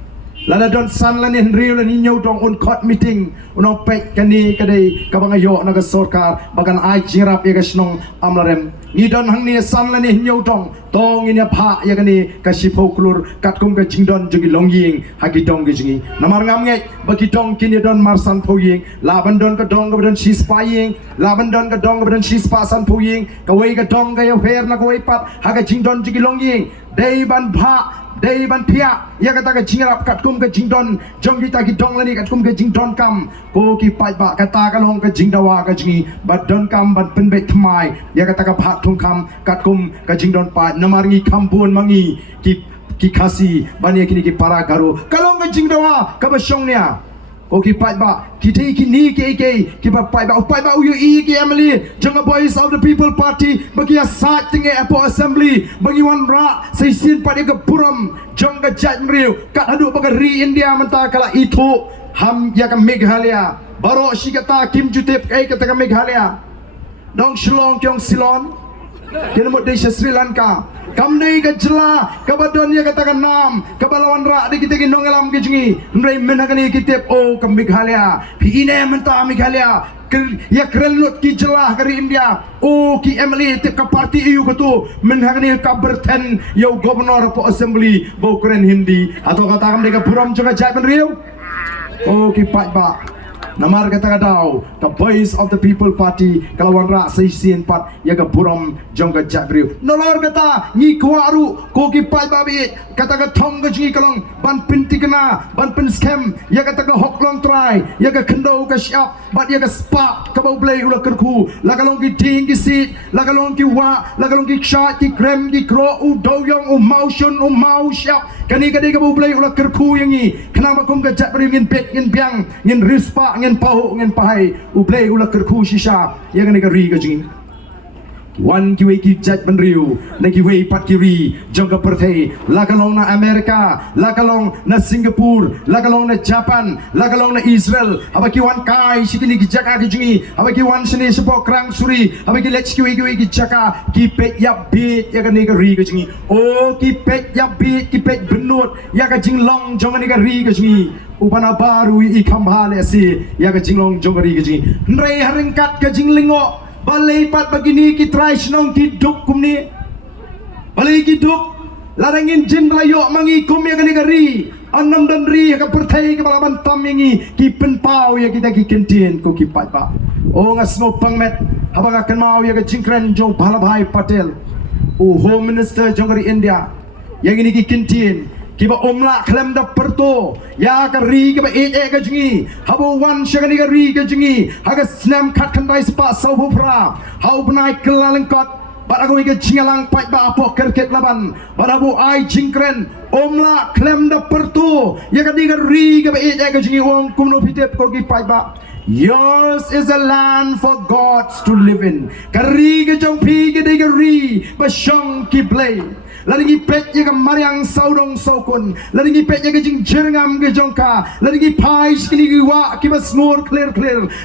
lada don san lani henriu lani nyau dong un khot meeting uno pek kani kadai kabangayo naga sarkar bagan ai jingrap ya kasnong amlarem ni don hang ni san lani nyau dong tong ini pha ya kani kasipo klur katkum ka jingdon jogi longying hagi dong gi jingi namar ngam ngai bagi dong kini don marsan phoying laban don ka dong ka don sispaying laban don ka dong ka don sispasan phoying ka wei ka dong ka ya her na ka wei pat haga jingdon jogi longying dei ban pha dei ban pia ya kata ka jingrap katkum ka jingdon jong kita ki dong lani katkum ka jingdon kam ko ki pai ba kata ka long ka jingdawa ka jingi bat don kam bat penbet thmai ya kata ka phat thung kam katkum ka jingdon pa namar ngi kampun mangi ki khasi bani kini ki para garu kalong ka jingdawa ka ba shong nia ko ki pai ba ki thei ki ni ki ba pai ba u yu ki emily jong boys of the people party bagi asat tinge apo assembly bagi wan ra sai sin pa ka puram jong ka jat mriu ka hadu ba ri india menta kala itu ham ya ka meghalaya baro shikata kim jutep kai kata ka meghalaya dong shlong kyong silon kena mo desha Sri Lanka kam nei ka jela kabadon ya kata ka nam kabalawan ra di kita ginong alam ke jingi mrei menagani kitep o ka meghalaya pi ine menta meghalaya ya krelot ki jela kari India o ki emily te ka parti eu katu menagani ka berten yo governor po assembly bo kren hindi atau kata kam deka puram juga jat riu o ki pat ba namar kata kadau ka voice of the people party kalawan ra seisian pat ya ka buram jong ka jabriu nolor kata ni kwaru ko ki pai babi kata ka thong ka ji kalong ban pinti kana ban pin scam ya kata ka hoklong try ya ka khndo ka shop bat ya ka spa ka bau play ula kerku la kalong ki ting ki sit la kalong ki wa la kalong ki shot ki krem ki kro u doyong u motion u mau shop kani ka ka bau play ula kerku yang ni kenapa kum ka jabriu ngin pek ngin biang ngin rispa ngin pau ngin pahai uplay ula kerku shisha yang ni ka ri ka jing wan ki wei ki jat ban riu na ki wei pat ki ri jong ka perthei la kalong na Amerika la kalong na Singapore la kalong na Japan la kalong na Israel aba ki wan kai sikini ki jaka ki jingi aba ki wan sini sepo krang suri aba ki lech ki wei ki jaka ki pet yap bit ya ka ni ka ri ka jingi o ki pet yap bit ki pet benut ya ka jing long jong ni ka ri ka jingi upana baru i kambhale si ya ka jing long jong ka ri ka jingi ndrei haringkat ka jing lingo balai pat begini ki try snong ki duk kumni balai ki duk larangin jin rayo mangi kum ya kani kari anam dan ri ka perthai ka balaban tam yangi ki penpau ya kita ki kentin ko ki pat ba o ngasno pangmet habang akan mau ya ka jingkran jo Bhalabhai Patel o home minister jongari India yang ini ki kentin kiba omla klem da perto ya ka ri ka ba ka jingi habo wan shagani ka ri ka jingi haga snam khat khandai spa sau phra hau banai kelalengkot barago ka jingalang pai ba apo kerket laban barabo ai jingkren omla klem da perto ya ka di ka ri ka ba ka jingi wong kumno pitep ko ki pai ba. Yours is a land for gods to live in. Kari ka jong pi ka di ka ri ba shong ki play lagi pet ya ka mariang saudong saukun lagi pet ya ka jing jerngam ke jongka lagi pai skini ki wa ki ba snor clear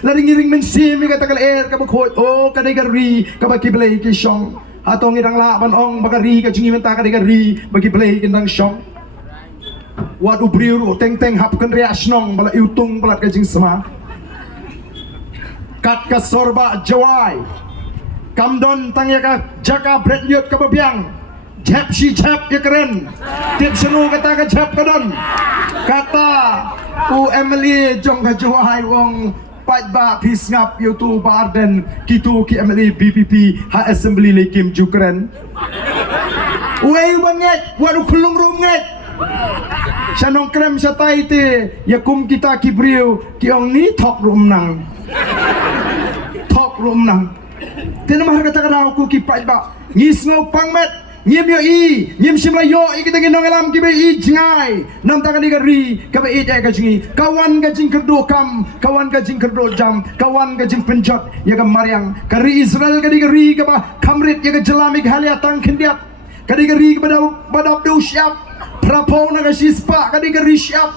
lagi ring men sim ka takal air ka ba khot o ka dei ka ri ka ba ki play ki shong atong irang la ban ong ba ka ri ka jingi menta ka dei ka ri ba ki play ki dang shong wat ubriu teng hap kan ria snong bala iutung bala ka jing sama kat ka sorba jawai kamdon tang ya ka jaka bret yot ka ba biang jap si jap ya keren tip senu kata ke jap kadon kata Emily jong ka juai wong pat ba pisngap YouTube Arden kitu ki Emily BPP ha assembly le Kim Jukren. Uai wanget wadu kulung runget. Sanong krem sa tay te yakum kita kibriu ki ong ni thok rum nang. Thok rum nang. Tinamahar kata kada aku ki pat ba ngis ngau pangmet ngim yo i ngim simla yo I kita ginong elam kibe I jingai nam takan diga ri kabe I ka jingi kawan ka jing kerdo kam kawan ka jing kerdo jam kawan ka jing penjot ya ka maryang kari Israel ka diga ri ka ba kamrit ya ka jelamik halia tang kindiat ka diga ri ka badap do syap prapo na ka sispa ka diga ri syap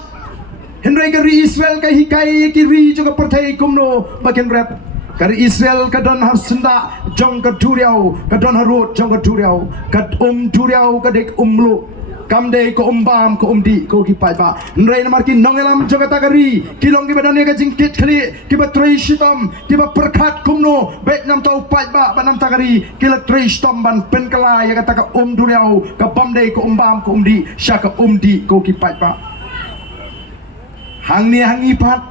Henry ka ri Israel ka hikai ki ri juga pertai kumno bagian rap Kari Israel kadon har senda jong ka duriau kadon harut jong ka duriau kad duriau kadek umlu kamde ko bam ko di ko ki pai ba nrei namar ki nongelam jong ka tagari kilong ki badane ka jingkit khali ki ba trei shitam ki ba perkhat kumno bet nam tau pai ba banam tagari ki la trei shitam ban pen kala ya ka ka duriau ka bamde ko bam ko di syaka di ko ki pai ba hang ni hangi pat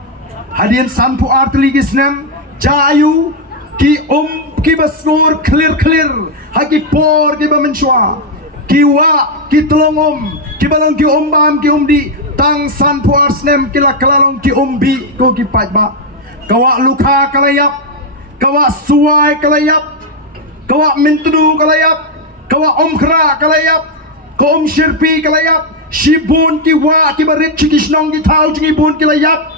hadian sanpu artli gisnam Jayu ki basnur clear haki por ki bamenshwa ki wa ki tlongom ki balong ki bam ki di tang san puar snem ki la kalalong ki bi ko ki pajba kawa luka kalayap kawa suai kalayap kawa mintudu kalayap kawa omkra kalayap ko shirpi kalayap shibun ki wa ki barit chikishnong ki thau jingi bun ki layap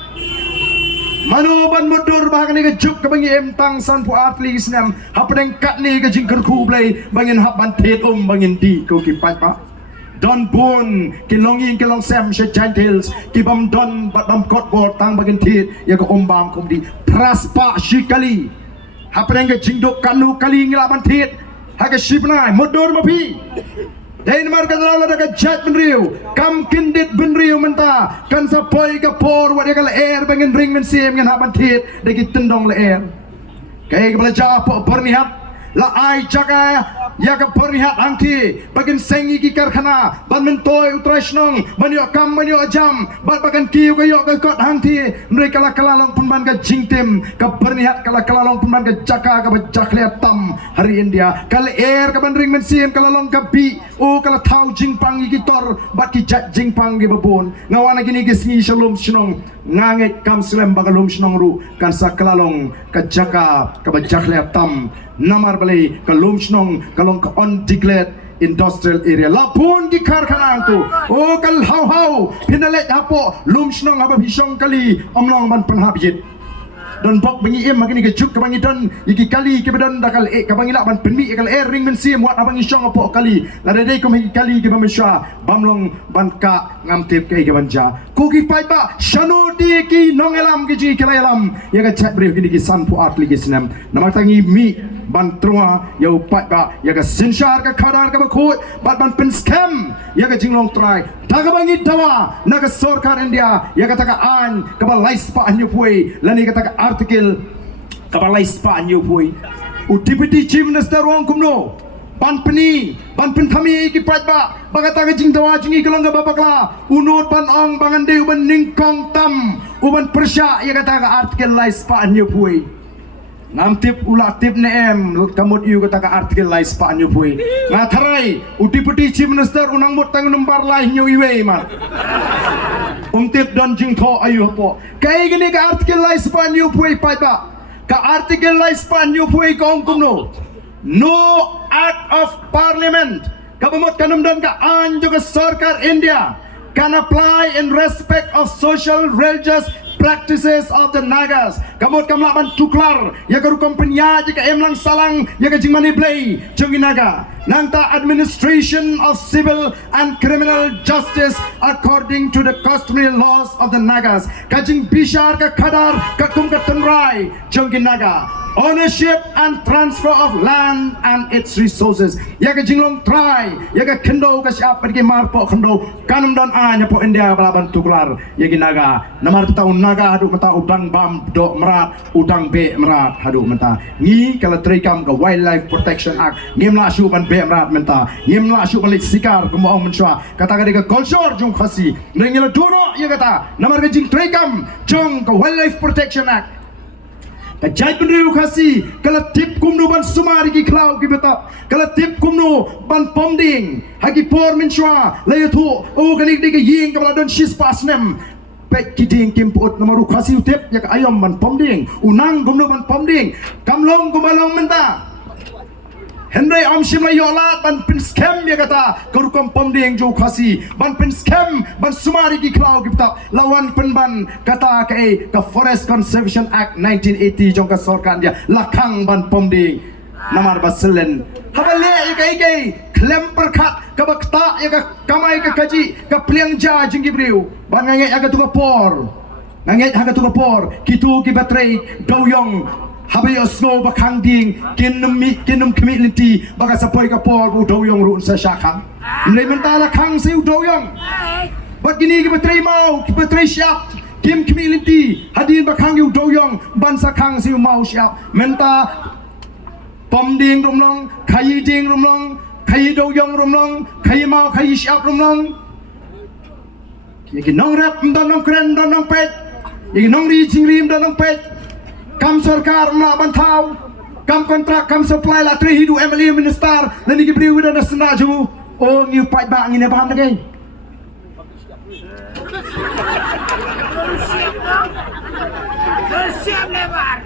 Manuban mudur bahkan ni kejuk ke bangi emtang san pu atli snam hapadeng kat ni ke jingker ku blai bangin haban tet bangin di ko ki pat pa don bun ki longin ki long sam she gentles ki bam don bam kot bor tang bangin tet ya ko bam ko di praspa shikali hapadeng ke jingdok kanu kali ngilaban tet ha ke shipnai mudur mapi Dain marka dalam ada jat benriu, kam kindit benriu menta, kan sapoi ka por wadia kala air bangin ring mensim ngin haban tit, deki tendong le air. Kaya kepala japa pernihat, la ai jaga ya ka pernihat angki, bagin sengi ki karkhana, ban mentoi utrasnong, banyo kam banyo jam, bat bagan kiu kayo ka kot angki, mereka la kalalong penban ka jingtim, ka pernihat kala kalalong penban ka jaka ka bajakliat tam hari India, kala air ka ban ring mensim kalalong ka bi o kala tau jingpang ikitor bat ki jat jingpang gi babon ngawana gini gisngi shalom shnong nganget kam slem bagalum shnong ru kan sa kalalong ka jaka ka bajakle tam namar balai kalum shnong kalong ka on declared industrial area lapun ki karkhana tu o kal hau pinalet hapo lum shnong aba bhisong kali omlong ban panhabjit don bok bangi em magini ke juk ke bangi don iki kali ke bedon dakal ke bangi nak ban penmi kal ring men sim wat abangi syong apo kali la dai ko magi kali ke bamsha bamlong ban ka ngam tip ke banja ko ki pai ba shanu di ki nongelam ki ji kelalam ya ga chat brief kini ki san pu art ligi snam namak tangi mi ban trua ya pai ba ya ga sinshar ka khadar ka khot ban pen scam ya ga jinglong try daga bangi dawa naga sarkar India ya ga taka an ka ba lais pa anyu pui lani ka taka artikel kabalai spa anyu pui u deputy chief minister wong kumno ban penthami ki prajba bagata ke jing dawa jingi kelongga babakla unut ban ong bangan de uban ningkong tam uban persya ya kata ka artikel lai spa anyu pui nam tip ula tip ne em kamut yu kata ka artikel lai spa anyu pui ngatharai u deputy chief minister unang mut tang number lai nyu iwe man tip don jing tho ayu po kai gini ka artikel lai spa anyu pui paiba ka artikel lai spa anyu pui kong kumno no act of parliament kabamot kanum dan ka an juga sarkar India can apply in respect of social religious practices of the Nagas kamot kamlaban tuklar ya karu kompenya jika emlang salang ya ka jingmani play jungi naga nanta administration of civil and criminal justice according to the customary laws of the Nagas kajing bishar ka khadar ka kum ka tanrai jungi naga ownership and transfer of land and its resources. Yaga jinglong try, yaga kendo ka siap pergi marpo kendo kanum dan anya po India balaban tuklar yagi naga. Namar tahu naga hadu mata udang bam do merat udang be merat hadu mata. Ni kalau terikam ke Wildlife Protection Act ngimla syuban be merat menta. Ngimla syuban lit sikar kemo ong mensua. Kata ka culture jung khasi. Nengila duro ya kata. Namar ka jing terikam jong ke Wildlife Protection Act. Kajai pendiri kasi kalau tip kumnu ban sumari ki klau ki beta kalau tip kumnu ban pomding hagi por menshwa layu tu kanik dik ying kala don shis pasnem pek kiding kimput namaru kasi tip ya ayom ban pomding unang kumnu ban pomding kamlong kumalong menta Henry Amshim la yolat ban pin scam ya kata kerukom pomding jo khasi ban pin scam ban sumari ki klau kita lawan penban kata ke Forest Conservation Act 1980 jong ka sorkan dia lakang ban pomding namar baselen habale ya ke klem perkat ka bakta ya ka kamai ka kaji ka pliang ja jinggi briu ban ngai aga tu por ngai aga tu por kitu ki batrai doyong Habayo snow bakang ding kinum community baka sapoy ka por udoyong ruun sa syakang nilay mentala kang sa udoyong bak gini kibatray mau kibatray siap kim community hadin bakang udoyong bansa kang sa mau siap menta pom ding rumlong kayi ding rumlong kayi doyong rumlong kayi mau kayi siap rumlong nong rap nong kren nong pet nong ri jingrim nong pet Kam sarkar na bantau, kam kontrak, kam supply la tri hidu MLA minister, lani ki beri wida na senaju, oh ngiu pai ba ngine paham tak kai?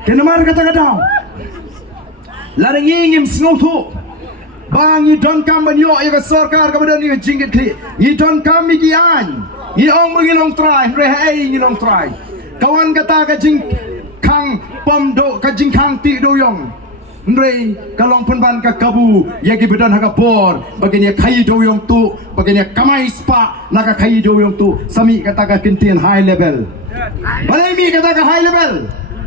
Kenamar kata kadau, lari ngingim sengotu, bang ngi don kam banyo ya sarkar kemudian ngi jingit kli, ngi don kam miki an, ngi ong mengilong try, rehai ngilong try, kawan kata ka jing kang pomdo ka jingkang ti doyong ndrei kalong penban ka kabu yagi bedan haga por bagenya kai doyong tu bagenya kamai spa naga kai doyong tu sami kata ka kintian high level balai mi kata ka high level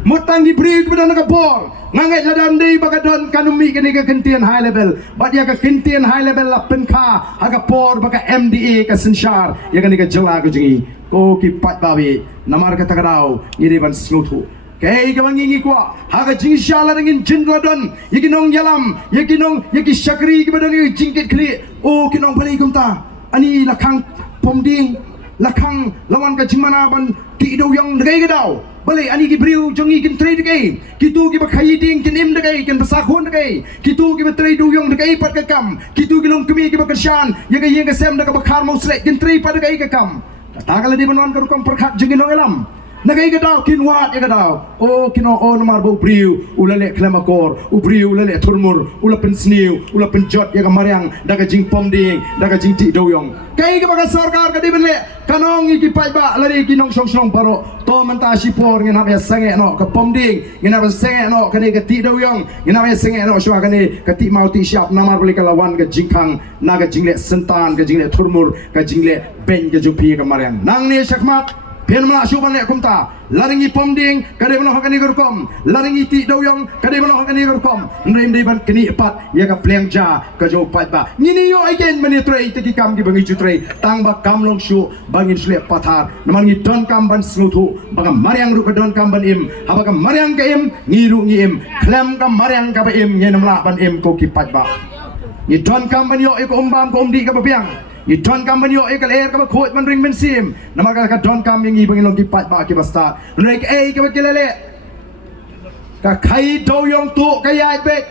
mutang di beri bedan haga por ngangai ladam dei bagadon kanumi kini ka kintian high level bad ya ka kintian high level la penka haga por baga MDA ka senshar ya kani ka jela ka jingi ko ki pat babi namar kata ka daw iri ban slutu kay kamangingi kwa haga jingshala dengan jindladon yakinong yalam yakinong yaki syakri kibadon yung jingkit kli oh kinong balay kumta ani lakang pomding lakang lawan ka jingmana ban ti daw yung nagay ka daw balay ani kibriw jongi kin trade kay kitu kiba khayiding kinim nagay kin basakon nagay kitu kiba trade daw yung nagay pat kakam kitu kilong kumi kiba kasyan yaga yung kasem naga bakar mo selek kin trade pat nagay kakam takala di banuan karukam perkat jingin yalam Nagai gadau kinwat ya gadau oh kino oh namar bo briu ulale klemakor ubriu ulale turmur ula pensniu ula penjot ya kamariang daga jing pomding daga jing ti doyong kai ke baga sarkar ka di benle kanong iki pai ba lari kinong song baro to menta sipor ngin ha sange no ka pomding ngin ha sange no kani ka ti doyong ngin ha sange no shwa kani ka ti mau ti siap namar beli kalawan ka jingkang naga jingle sentan ka jingle turmur ka jingle ben ka jupi ka mariang nang ni syakmat Pian mana syuban lek kumta laringi pomding kade mana hakani gerkom laringi ti doyong kade mana hakani gerkom ndai ndai ban kini epat ya ka pleng ja ka jo pat ba ngini yo again mani trei teki kam ki bangi jutrei tang ba kam long shu bangin shle pathar naman ngi don kam ban snutu baga mariang ru ka don kam ban im haba ka mariang ka im ngiru ngi im klem ka mariang ka ba im nge namla ban im ko ki pat ba ngi don kam ban yo ko umbam ko umdi ka ba piang I don kam banyo ekal air ka khot man ring men sim namaga ka don kam yang ibang ilong kipat ba ki basta nrek ay ka kilale ka khai do yong tu ka yat bet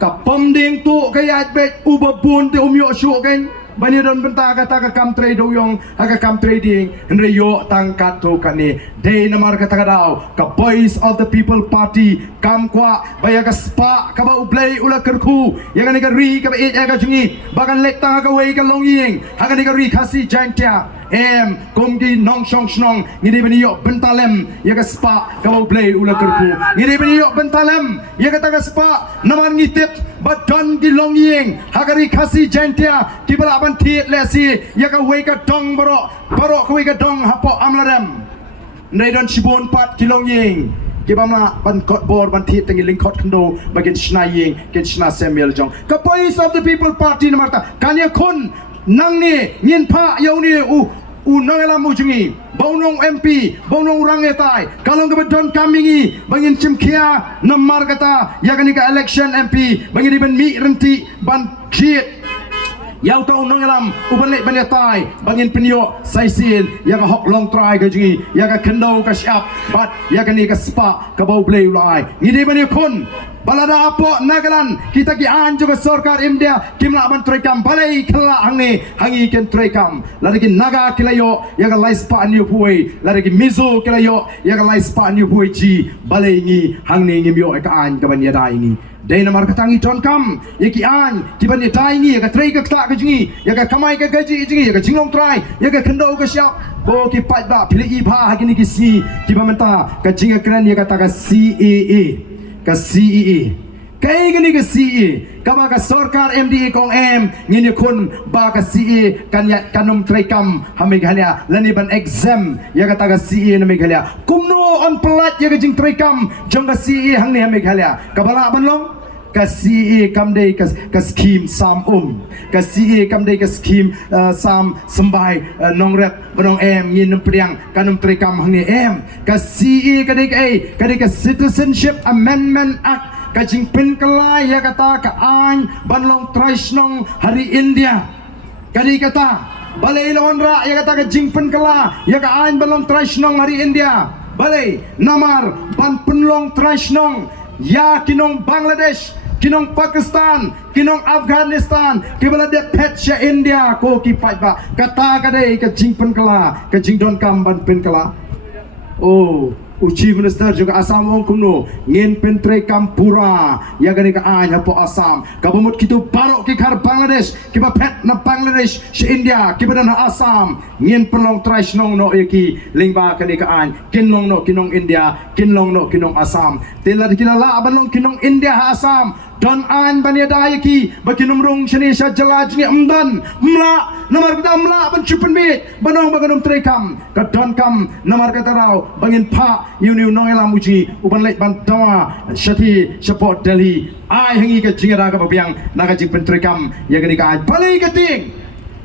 ka pomding tu ka yat bet ubabun te umyo shu ken bani don benta kata ka kam trade do yong aga kam trading nre yo tangkat to kani day namar kata ka daw ka voice of the people party kam kwa baya ka spa ka ba ublay ula kerku yang ni ka ri ka ba et ka jungi bagan lek tang ka wei ka longying haga ni ka ri khasi jantia em kumgi nong shong shnong ngidi bani yo bentalem ya ka spa ka ba ublay ula kerku ngidi bani yo bentalem ya ka ta ka spa naman ngitip badon di longying haga ri khasi jantia kibala ban thiet lesi ya ka wei ka dong baro ka wei ka dong hapo amladam ndai don shibon pat kilong ying kibamla ban kot bor ban thi tengi lingkot khndo bagin shnaying ken shna Samuel jong ka voice of the people party na marta kanya khun nang ni ngin pha yau ni u nangela mujungi bonong MP bonong rangetai kalong ke don kamingi bangin chimkhia namar kata yakani ka election MP bangin ban mi renti ban khiet yau tau nanglam ubanle banyatai bangin penyo saisin yaga hok long try ka jingi yaga kendo ka syap bat yakani ka spa ka bau blay ulai ngidi bani khun balada apo nagalan kita ki an juga sarkar India kimla ban trekam balai khla hangi ken trekam lagi naga kilayo yaga lais pa new puai lagi mizo kilayo yaga lais pa new puai ji balai ngi hangni ngimyo ka an ka ban yada ini dai namar katangi ton kam yaki an ki ban yada ini yaga trek ka ta ka jingi yaga kamai ka gaji jingi yaga jinglong try yaga kendo ka syap bo ki pat ba pili i pha hagini ki si ki ba menta ka jinga kran yaga ta ka CAA ka CEE kay gani ka CEE kama ka sarkar MDA kong ngini kun ba ka CEE kanya kanum trekam hamig halya lani ban exam ya ka taga CEE na mig halya kumno on plat ya ka jing trekam jong ka CEE hangni hamig halya kabala banlong ka CEE kamdei ka scheme sam ka CEE kamdei ka scheme sam sembai nongret banong ngin priang kanum trekam hangni ka CEE kadai ka Citizenship Amendment Act kajing pen kelai ya kata ka an banlong traisnong hari India kadi kata balai lawanra ya kata ka jing pen kela ya ka an banlong traisnong hari India balai namar ban penlong traisnong ya kinong Bangladesh kinong Pakistan kinong Afghanistan kibala de petcha India ko ki pai ba kata kadai ka jing pen kela ka jing don kam ban pen kela Chief Minister juga Assam ong kuno ngin pentre kampura ya gani ka anya po Assam kabumut kitu barok ki khar Bangladesh kiba pet na Bangladesh si India kiba dan Assam ngin perlong trais nong no yaki lingba kani ka an kinong no kinong India kinong no kinong Assam tela dikilala abanong kinong India ha Assam don an banyada yaki bakinumrong shani sha jalaj ni amdan mla namar kita mla ban chupen mit banong baganum trekam ka don kam namar kata raw bangin pha New Nongela Muji uban lek bantawa shati support Delhi ai hangi ka jingara ka babiang naga jing pentrekam ya gani ka balai ka ting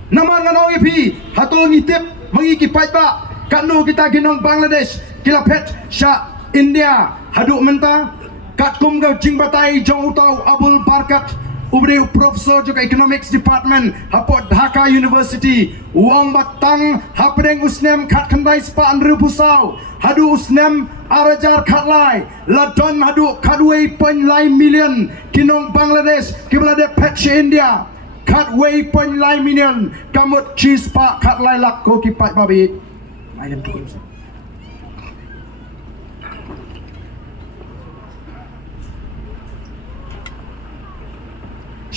namar ngano ipi hato ngitip mangi ki pai ba kanu kita ginong Bangladesh kila pet sha India hadu menta kat kum ga jing batai jong utau Abul Barkat Ubri Profesor juga Economics Department hapo Dhaka University uang batang hapdeng usnem kat kandai spa andru pusau hadu usnem arajar khatlai ladon hadu kadwei point lai million kinong Bangladesh kibla de patch India kadwei point lai million kamut cheese pa khatlai lak ko ki pat babi mailem tu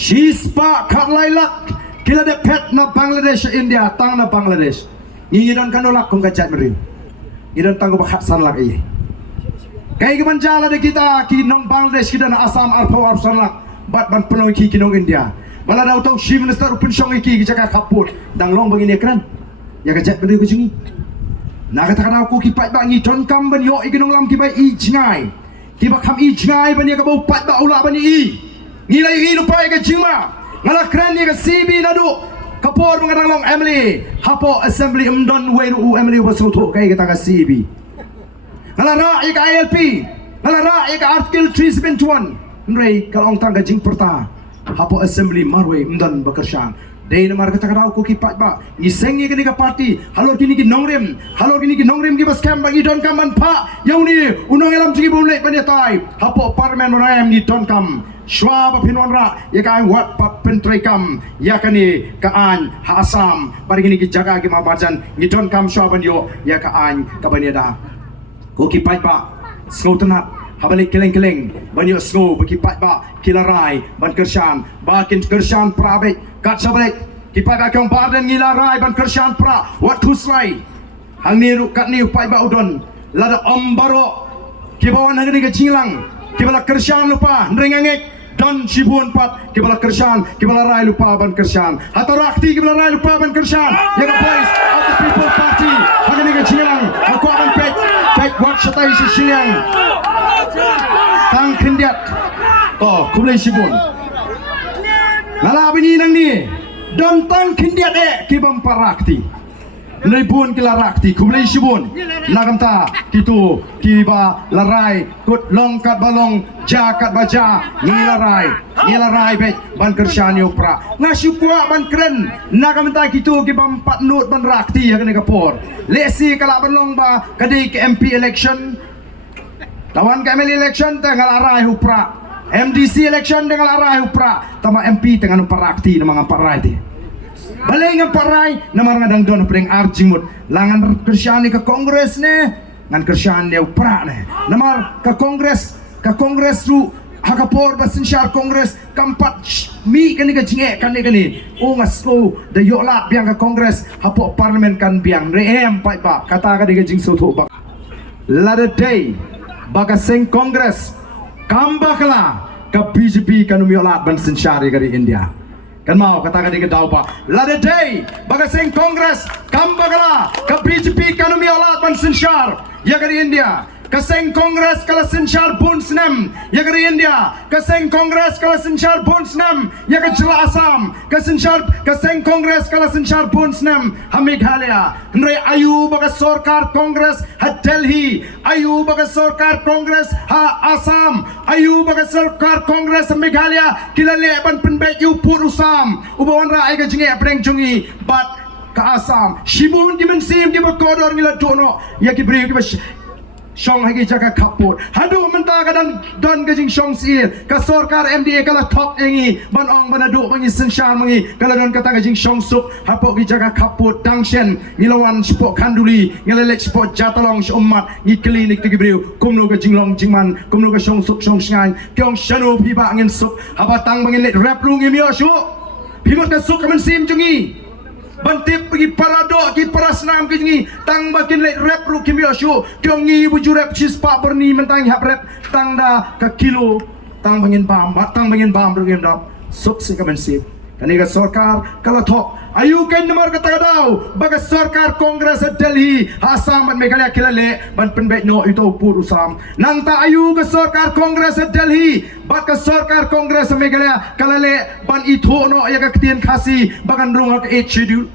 Shispa khatlailak kila de pet na Bangladesh India tang na Bangladesh ngidan kanolak kung kajat meri ngidan tang ko bakhat sanlak i kay gaman jala de kita kinong Bangladesh kita na Assam arpo ar sanlak bat ban peloy ki kinong India bala daw tong Chief Minister upun song iki jaka kaput dang long bangin ekran ya kajat meri ko jingi na kata kana ko ki pat ba ngi ton kam ban yo iginong lam ki bai i jingai ki ba kam i jingai ban ya ka bau pat ba ula ban i nilai inu pai ka jima ngala kran ni ka CB nadu kapor mengadang long Emily hapo assembly umdon wenu Emily wasoto kai kata ka CB ngala ra ka ILP ngala ra ka article 371 nrei kalong tang ka jing perta hapo assembly marwe umdon bakarsyang dai namar kata ka ko ki pat ba isengi ka ni ka party halor kini ki nongrem ki bas kam bagi don kam ban pa yauni unong elam jigi boleh panyatai hapo parliament monayam ni don kam Shwa pinonra ya kai wat pap pentrekam ya kani kaan ha Assam bari gini ki jaga ki mabajan ni don kam shwa ban yo ya kaan ka baniada ko ki pai ba skotna habali keleng banyo sko baki pai ba kilarai ban kershan bakin kershan prabe kat sablek ki pai ba kong barden ngilarai ban kershan pra wat kuslai hang ni ru kat ni pai ba udon lada ombaro ki bawan hangni ka jilang ki bala kershan lupa nrengangek dan sibun pat kibala kershan kibala rai lupa ban kershan atau rakti kibala rai lupa ban kershan ya ka boys of the people party hangni ka jilang aku akan pek wat satai si siliang tang kendiat to kumlei sibun ngala bini nang ni don tang kendiat kibam parakti Nai pun kila rakti kumlei sibun nagamta kitu kiba larai kut longkat balong jakat baja ngilarai bet ban kersyani upra ngasyukwa ban keren nagamta kitu kibam patnut ban rakti hakane kapor lesi kala balong ba kadai ke MP election tawan ke MLA election tengah larai upra MDC election tengah larai upra tama MP tengah parakti nama ngaparai ti balai ngaparai nama ngadang don pring arjimut langan kersyani ke kongres ne ngan kersyani upra ne nama ke kongres ru hakapor basin syar kongres kampat mi kani ke jinge kani ngas de yolat biang ke kongres hapo parlimen kan biang reem pai ba kata ka de jing so tho ba lada day bagaseng kongres kambakla ke BJP kan yolat basin syar dari India kan mau katakan di kedau pak lada day bagaseng kongres kambakala ke BJP kan yolat basin syar ya dari India kaseng kongres kala sensyar bunsnem ya dari India kaseng kongres kala sensyar bunsnem ya ke Jela Assam kaseng kongres kala sensyar bunsnem ha Meghalaya nre ayu baga sarkar kongres ha Delhi ayu baga sarkar kongres ha Assam ayu baga sarkar kongres ha Meghalaya kilale ban penbet yu pur usam ubawan ra ai ga jinge apreng jungi bat ka Assam shibun dimensim di bakodor ngila dono ya ki bri ki Shong hagi jaga kaput hadu menta kadang don gajing shong sir ka sarkar MDA kala top engi banong banadu bangi sensyar mangi kala don kata gajing shong sup hapok gi jaga kaput dangshen ngilawan spok kanduli ngelelek spok jatalong umat ngi klinik tigi briu kumno gajing long jingman kumno ga shong sup shong shngan kyong shanu piba angin sup habatang bangi let rap lu ngi mio shu pimot ka suk kamen sim jungi bantip pergi paradok ki parasnam ki ngi tang bakin let rap ru kimi asyu kyong ngi buju rap chispa berni mentang hap rap tang da ka kilo tang bangin bam ru game dap suk se kamen sip kani ga sarkar kala thok ayu ken namar kata dau baga sarkar kongres Delhi Assam ban Meghalaya kilale ban penbet no itu pur usam nang ta ayu ga sarkar kongres Delhi bat ka sarkar kongres Meghalaya kalale ban itho no ya ka tien khasi bagan rung ka 8 schedule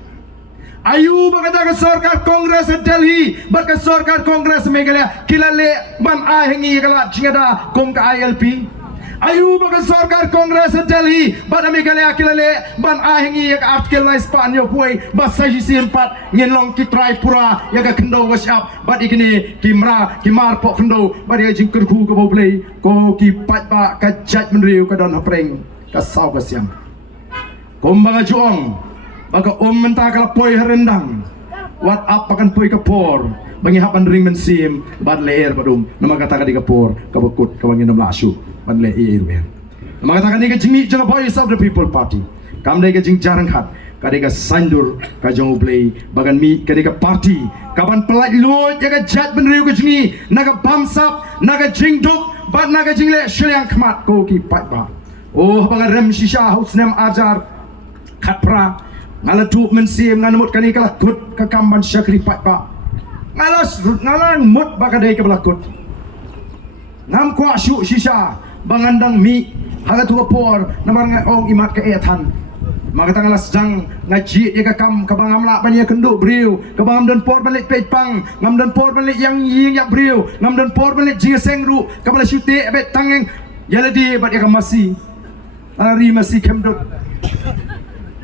ayu baga ka sarkar kongres Delhi bat ka sarkar kongres Meghalaya kilale ban ahengi kala jingada kong ka ILP ayu baga sarkar kongres Delhi ban Meghalaya kilale ban ahengi ya ka artikel lai spanyo puai basa jisi 4 ngenlong ki Tripura ya ka kendo washap bat ikini kimar pok kendo bat ya jingker ku ko boblei ko ki pat ba ka jaj menriu ka don apreng ka sau ka siam kombaga juong baga menta kala poi rendang wat up pakan poi ka por bangi hapan ring mensim bat leer badum nama kata ka di ka por ka bekut ka bangi namla asu ban le irwe nama kata ka ni ka jimi jala voice of the people party kam dai ka jing jarang khat ka dai ka sandur ka jong play bagan mi ka dai ka party kaban pelat lut ya ka jat benriu ka jingi naga bamsap naga jingduk bat naga jingle shliang khmat ko ki pat ba oh bangan rem shisha husnem ajar khatpra ngalatu mensim nganmut kani kala kut ka kamban syakri pat ba ngalang mut bakadai ke belakut ngam kwa syu shisha bangandang mi halatu por namar ong imat ke ethan maka ngalas jang ngaji ka kam ka bangam la banya kenduk briu ka bangam dan por balik pepang ngam dan por balik yang ying yak briu ngam dan por balik jingeseng ru ka bala syute bet tangeng yaladi bat ka masi ari masi kemdut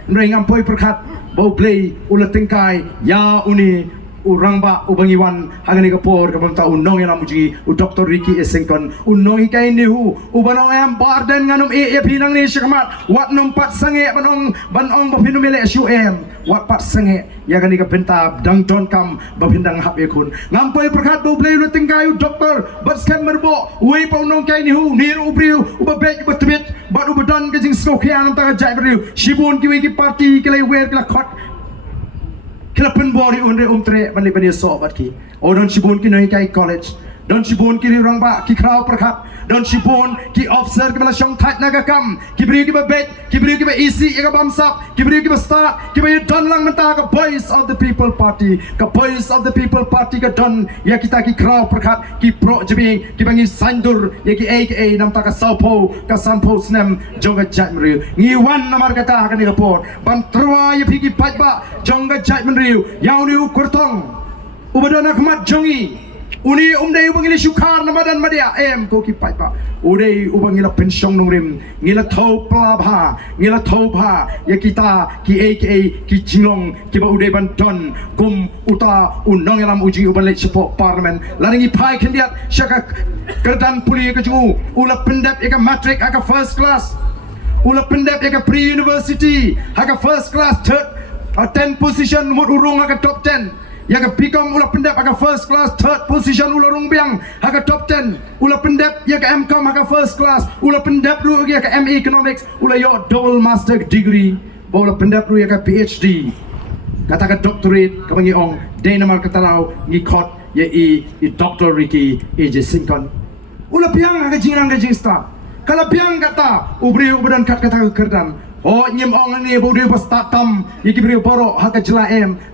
ngam poi perkat bau play ulat tengkai ya uni urang ba ubangiwan hangani kapor kabam ta unong yang muji u Dr. Ricky Esengkon unong hikai ni hu ubanong am barden nganum e pinang ni syakamat wat numpat sange banong bapinu mele SUM wat pat sange ya gani ka benta dang don kam bapindang hap ekun ngampoi perkat bu play lu tingkai u doktor bat scam merbo we pa unong kai ni hu nir ubriu ubabet betbet bat ubadan ke jing skokhian ta jai briu shibun ki we ki party kelai wer kala khot kila penbori unre umtre bani so bat ki odon shibun ki noi kai college Don Shibun ki rang ba ki kraw perkat Don Shibun ki officer ki bala shong tat naga kam ki bri ki ba bet ki bri ki ba isi ya ka bamsap ki bri ki ba start ki ba don lang menta ka voice of the people party ka voice of the people party ka don ya kita ki kraw perkat ki pro jebing ki bangi sandur ya ki aka nam ta ka saupo ka sampo snem jonga jatmriu ngi wan namar kata ka ni ka por ban trwa ya phiki pajba jonga jatmriu yaw ni kurtong ubadona khmat jongi Uni umdai ubangila syukar namadan madia ko ki paipa udai ubangila pensyong nongrim ngila thau plabha ngila thau bha ya kita ki aka ki jinglong ki ba udai banton kum uta unong yalam uji ubalai sepo parlimen laringi pai kendiat syaka kerdan puli ka jungu ula pendap eka matric aka first class ula pendap eka pre university aka first class third 10 position mut urung aka top 10 Yang pikam ulah pendap aga first class third position ulah rungbiang aga top 10 ulah pendap ya ka MCom aga first class ulah pendap ru ya ka ME economics ulah yo double master degree ulah pendap ru ya ka PhD kata ka doctorate ka bangi ong Denmark katarau ngi khot ya i doctor Ricky AJ Sinkon ulah piang aga jingrang ga jingsta kala piang kata ubri ubadan kat kata kerdan Oh nyem ong ni bodi pas tatam iki beri boro hak jela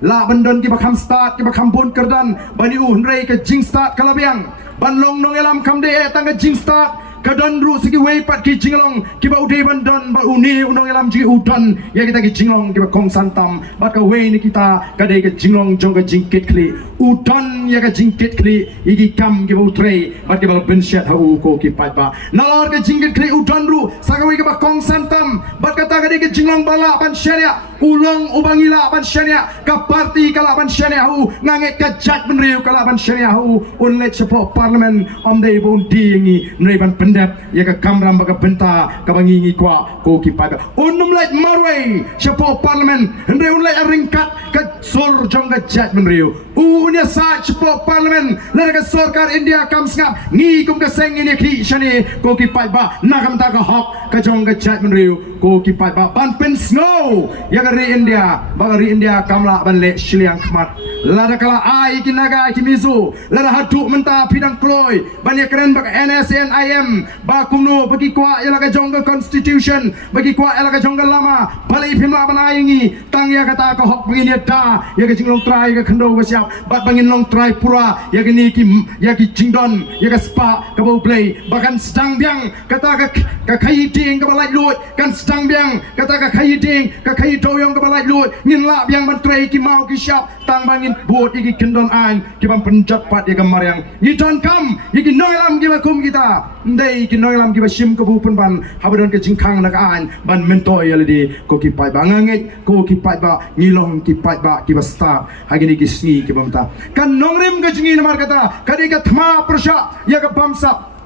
la bandon ki bakam start ki bakam bun kerdan bani unrei ke jing start kalabiang ban long nong elam kam de tangga jing start kadon ru sigi wei pat ki jinglong ki ba udai bandon ba uni unong elam ji udan ya kita ki jinglong ki ba kong santam bat ka wei ni kita ka de ke jinglong jong ka jingkit kli udan ya ka jingkit kli iki kam ki ba utrei bat ki ba bensyat ha u ko ki pat ba nalor ka jingkit kli udan ru saka wei ki ba kong santam bat kata ka de ke jinglong bala ban syariah ulong ubangila ban syariah ka parti kala ban syariah hu nganget ka jat menriu kala ban syariah hu unlet sepo parlimen om de bon dingi nrei ban pendap ya ka kamram baga benta ka bangi ngi kwa ko ki pada unum let marway sepo parlimen nrei unlet ringkat ka sor jong ka jat menriu unya sa sepo parlimen la ka sarkar India kam sngap ngi kum ka seng ini ki shani ko ki pada nakam ta ka hok ka jong ka jat menriu ko ki pada ban pen snow ya ri India bagari India kamla ban le shiliang khmat lada kala ai kinaga kimizu lada hatu menta pidang kloy ban keren bak NSNIM ba kumno bagi kwa ilaga jongga constitution bagi kwa ilaga jongga lama balai phimla banayingi tang ya kata ka hok bangin da ya ka jinglong try ka khando ka siap bat bangin long try pura ya ka ni ki ya ki jingdon ya ka spa ka bau play bahkan sedang biang kata ka khai ding ka balai lut kan sedang biang kata ka khai ding ka khai yang kebalai lut ngin la biang ban tray ki mau ki syap tang bangin bot iki kendon an ki ban penjat pat ya gamar yang ni don kam iki noilam ki ba kum kita ndai ki noilam ki ba sim ka bu pen ban habadon ke jingkang nak an ban mentoy alidi ko ki pai ba nganget ko ki pai ba ngilong ki pai ba ki ba start hagini ki sni ki bamta kan nongrim ka jingi namar kata kadika thma prasha ya ka bamsa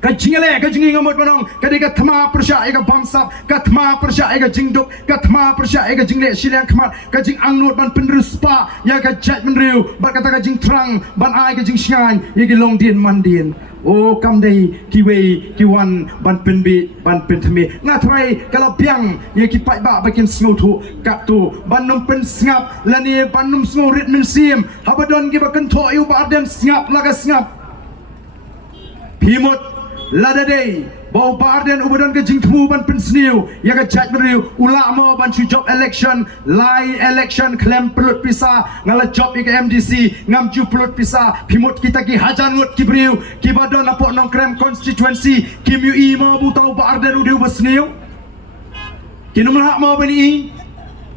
kajingale kajingi ngamot manong kadika thma persya ega bamsap kathma persya ega jingduk kathma persya ega jingle silang khmat kajing angnut ban penruspa ya ka jat menriu bat kata kajing trang ban ai kajing syan yegi long din mandin o kam dei kiwei kiwan ban penbi ban penthme ngatrai kalau piang ye ki pai ba bakin sngotu kaptu ban num pen sngap lani ban num sngorit men sim habadon gi bakan tho yu ba den sngap laga sngap pimut lada day bau barden ubadon ke jingtmu ban pensniu ya ka jat meriu ulama ban chu job election lai election klem pelut pisa ngala job ke MDC ngam ju pelut pisa pimut kita ki hajan ngut ki briu ki badon apok nong krem constituency ki mu i mo bu tau barden udu basniu ki nomor hak mo bani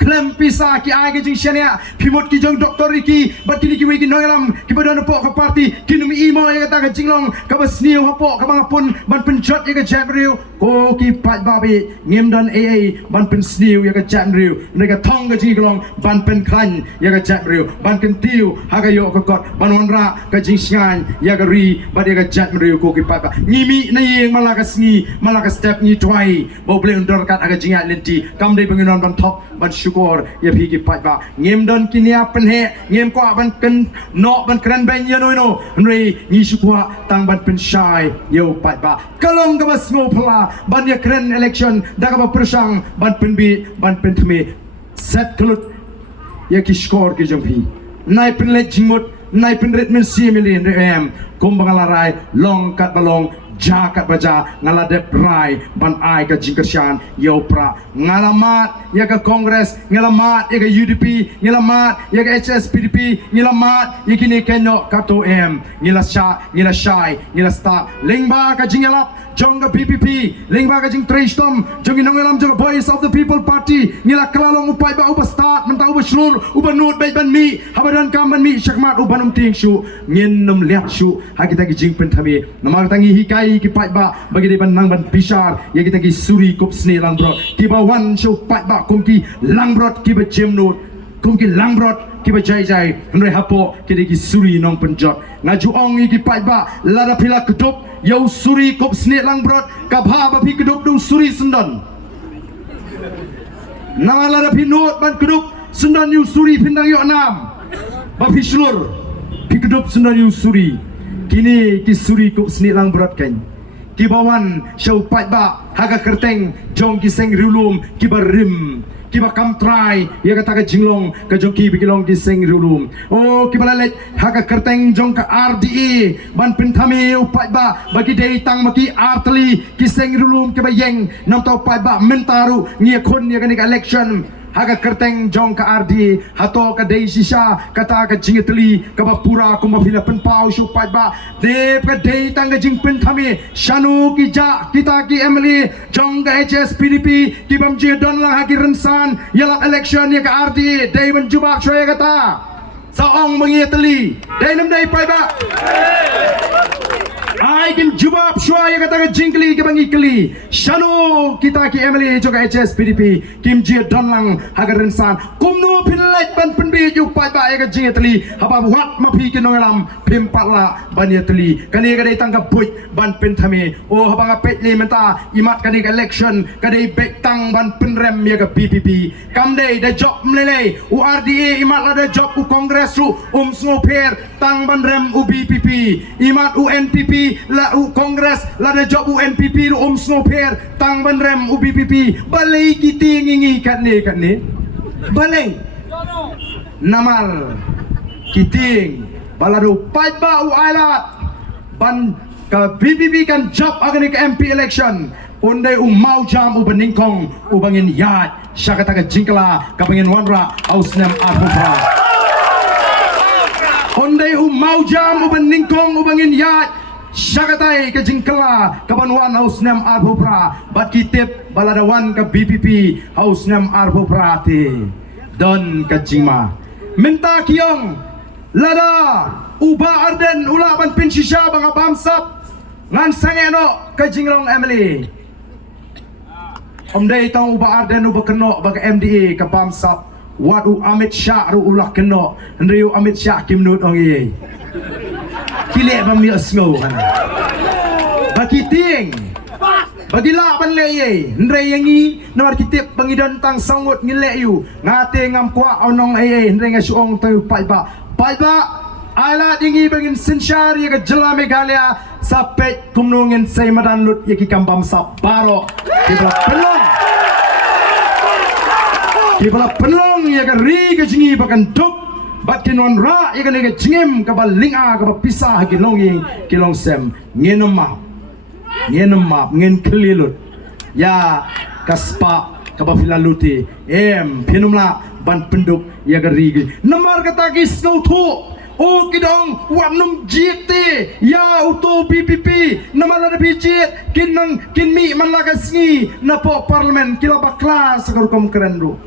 klem pisa ki ai ke jing shania pimut ki jong doktor Ricky bat kini ki wiki noyalam ki badon apok ka parti ki numi imo ya ta ka jinglong ka basniu apok ka mangapun ban penjot ya ka jabriu ko ki pat babi ngem dan AA ban pensniu ya ka jabriu nega thong ka jinglong ban pen klan ya ka jabriu ban kentiu ha ka yo ka kot ban onra ka jing syan ya ka ri bat ya ka jabriu ko ki pat ba ngimi na yeng malaka sngi malaka step ni twai bo ble undor kat aga jinga lenti kam dei banginon ban top ban syukur ya phiki pat ba ngem don kinia penhe ngem ko ban ken no ban kren ben ya no nri ni syukwa tang ban pen shai yo pat ba kalong ka bas ngo phala ban ya kren election da ka ba persang ban pen bi ban pen thme set klut ya ki skor ki jampi nai pen le jingmut nai pen red men 6 million rem kum bangalarai long kat balong jakat baja ngaladep rai ban ai ka jingkersyan yopra ngalamat ya ka kongres ngalamat ya ka UDP ngalamat ya ka HSPDP ngalamat ya kini kenok kato ngila syai ngila sta lingba ka jingalap jong ka PPP lingba ka jing tristom jong inongalam jong voice of the people party ngila kelalong upai ba uba start mentang uba slur uba nut bai ban mi habadan kam ban mi syakmat uba num ting shu ngin num liat shu ha kita ki jing pentami namar tangi hikai ki pai ba bagi di ban nang ban pisar ya kita ki suri kop sne langbrot ki ba wan shu pai ba kum ki langbrot ki ba jemnut kum ki langbrot ki ba jai jai ndre hapo ki ki suri nong penjot ngaju ong ki pai ba lada pila kedup yau suri kop sne langbrot ka bha ba pi kedup dung suri sendon nama lada pinut ban kedup sendon yu suri pindang yu enam ba pi slur pi kedup sendon yu suri kini ki suri kop sne langbrot kan ki bawan syau pai ba haga kerteng jong ki seng rulum ki barim ki ba kam try ya kata ka jinglong ka jong ki bikilong ki seng rulum oh ki balalet haga kerteng jong ka RDE ban pinthami upai ba bagi dei tang maki artli ki seng rulum ki ba yeng nam tau pai ba mentaru ngia khon ya ka election haga kerteng jong ka ardi hato ka dei sisa kata ka jingetli ka ba pura ko ma phila pen pau shu pai ba de ka dei tang ka jing pen thami shanu ki ja kita ki emily jong ka HSPDP ki bam je don lang ha ki rensan yalap election ya ka ardi dei ban jubak shoya kata saong mengietli dei nam dei pai ba ai kin jubab shwa ya kata ka jingkli ke bangi kli shanu kita ki emily joka HSPDP kim je don lang hagar insan kumno pinlait ban penbi ju pai ba ya ka jingetli haba wat ma phi ke nongalam pim patla ban yetli kani ka dei tangka buj ban pen thame o haba nga pet le menta imat kani ka election ka dei bek tang ban penrem ya ka PPP kam dei da job mlele u RDA imat la da job u kongres ru sngoper tang ban rem u BPP imat u NPP la u kongres la da job u NPP ru sngoper tang ban rem u BPP balai kiti ngingi kat ni balai namal kiting baladu pai ba u ailat ban ka BPP kan job agani ka MP election undai mau jam u beningkong u bangin yat syakata ka jingkla ka bangin wanra ausnem arpupra undai mau jam u beningkong u bangin yat syakatai ka jingkla ka banwan ausnem arpupra bat kitip baladawan ka BPP ausnem arpupra ti don ka jingma minta kiyong lada uba arden ulaban pinsisya banga bamsap ngan sangeno ka jingrong Emily omdai tang uba arden uba keno baga MDA ka bamsap wadu Amit Shah ru ulah keno ndriu Amit Shah kimnut ongi kile bami asngo kan bagi ting bagi la ban le ye ndre yangi nomor kitip bangidan tang sangut ngile yu ngate ngam kwa onong ye ndre ngasuong tayu pai ba ala dingi bangin sinsyar ya ke jela Meghalaya sapet kumnungin say madan lut ya ki kambam saparo kibala penlong ya ke ri ke jingi bakan duk bakin on ra ya ke ne ke jingim ka ba linga ka ba pisah ki longi ki long sem ngenem map ngen kelilut ya kaspa ka ba filaluti pinumla ban penduk ya ke ri namar kata ki snow thu o kidong wanum jite ya uto PPP namala na bijit kin mi malagasngi na po parlimen kila bakla sagur kom kerendu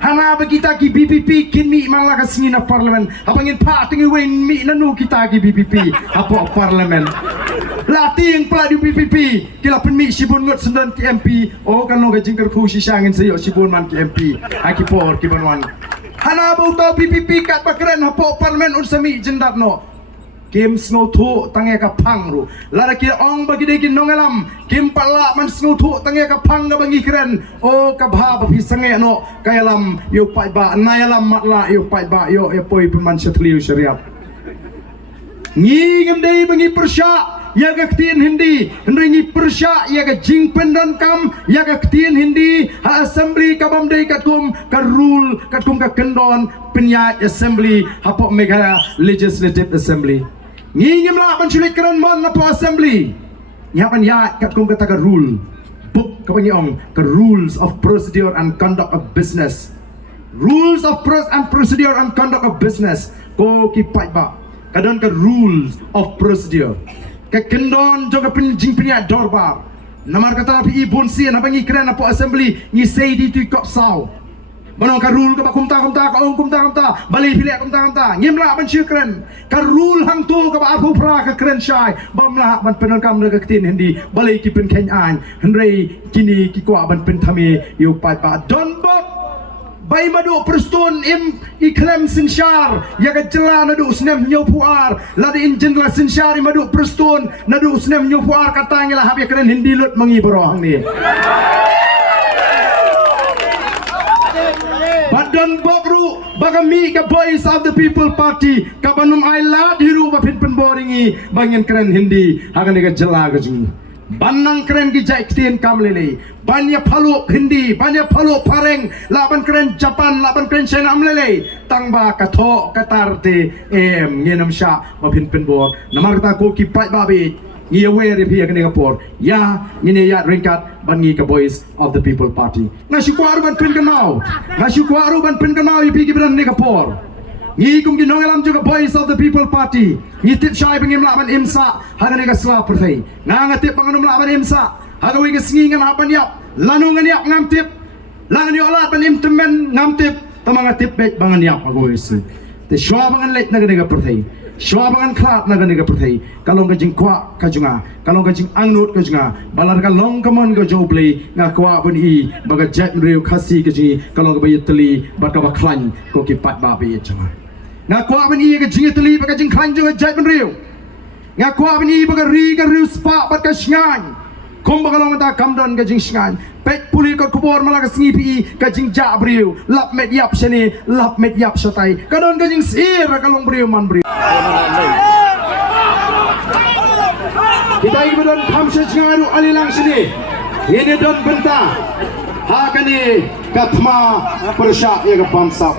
hana bagita ki BPP kin mi malagasngi na parlimen abangin pa tingi wen mi nanu kita ki BPP apo parlimen lating pla di BPP kila pen mi sibun ngot sendan ki MP o kan lo gajing kerku sisangin sayo sibun man ki MP akipor ki banwan hana bauta PPP kat pakren hapo parlimen unsami jendat no kim snow thu tange ka phang ru lara ki ong bagi de kin nongalam kim pala man snow thu tange ka phang ga bangi kren o ka bha ba phi sange no kayalam yo pai ba nayalam matla yo pai ba yo e poi peman satliu syariat ngi ngem dei bangi persya ya ka ktien hindi ngi persya ya ka jing pendan kam ya ka ktien hindi ha assembly ka bamdei katkum ka rule katkum ka kendon penyat assembly hapo Meghalaya legislative assembly ngingim la ban chulik kran mon na po assembly nyapan ya kat kong kata ka rule book ka ong ka rules of procedure and conduct of business, rules of procedure and conduct of business ko ki pai ba kadon ka rules of procedure ka kendon jong ka pinjing pinya dorbar namar kata pi ibon si na bangi kran na po assembly ni sei di tu kop sao Manong ka rule ka ba kumta ka ong kumta bali pili kumta ngimla ban syukran ka rule hang tu ka ba apu pra ka kren syai bamla ban penon kam ka tin hindi bali ki pen ken an henrei kini ki kwa ban pen thame yu pat ba don bok bai madu perston im iklem sinshar ya ka jela nadu snem nyu puar la di injin la sinshar madu perston nadu snem nyu puar katang la hab ya kren hindi lut mangi bro hang ni Badan bokru bagami ka voice of the people party kabanum ai la diru ba pin pen boringi bangin keren hindi hagan ka jela ka jing banang keren ki jai ktin kamlele banya phalu hindi banya phalu pareng laban keren Japan laban keren China amlele tangba ka tho ka tarte em ngenam sha ba pin pen bor namar ta ko ki pai ba bi ngi aware pi ka Singapore ya ngine ya ringkat bangi ka voice of the people party ngasukwaru ban pin kanau ngasukwaru ban pin kanau ipi ki bran Singapore ngi kum gi nongalam juga voice of the people party ngi tip shai bangim laban imsa hagane ka sla perthai ngangatip banganum laban imsa hagawi ka singi ngan apan yap lanungan yap ngam tip langan yo alat ban imtemen ngam tip tamanga tip bet bangan yap agois te shwa bangan let nagane ka perthai Shwa bangan klat na gani ka perthai kalong ka jing kwa ka junga kalong ka jing angnut ka junga balar ka long ka mon ka joble nga kwa bun I baga jet rew khasi ka ji kalong ka bayitli bat ka baklan ko ki pat ba be junga nga kwa bun I ka jing itli baga jing klan junga jet bun rew nga kwa bun I baga ri ka rew spa bat ka shngan kom baga long ta kamdon ka jing shngan pet puli ka kubor mala ka singi pi ka jing ja brew lap met yap shani lap met yap shatai kadon ka jing sir ka long brew man brew kita ibu don kamsa jengaru alilang sini ini don benta hakani katma persya ya ke bangsa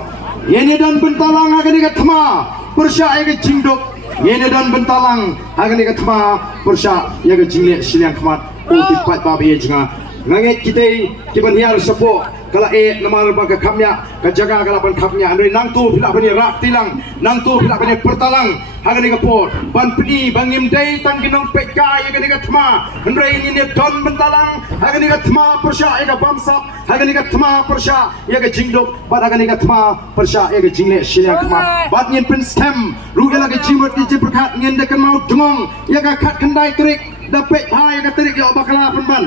ini don bentalang hakani katma persya ya ke jingdok ini don bentalang hakani katma persya ya ke jingle siliang khamat ulti pat babi jenga ngangit kita kiban hiar sepo kala namar baga kamya ka jaga kala ban kamya andoi nang tu pila bani rak tilang nang tu pila bani pertalang hagani ka pot ban pni bangim dai tang ginong peka ya gani ka thma andoi ni ne don bentalang hagani ka thma persya ya ka bamsap hagani ka thma persya ya ka jingdok bad hagani ka thma persya ya ka jingle shiliang khamat bad ngin pin scam rugela ka jimot ki jiprkhat ngin de kan mau dungong ya ka khat kandai krik da pek ha ya ka terik yo bakala ban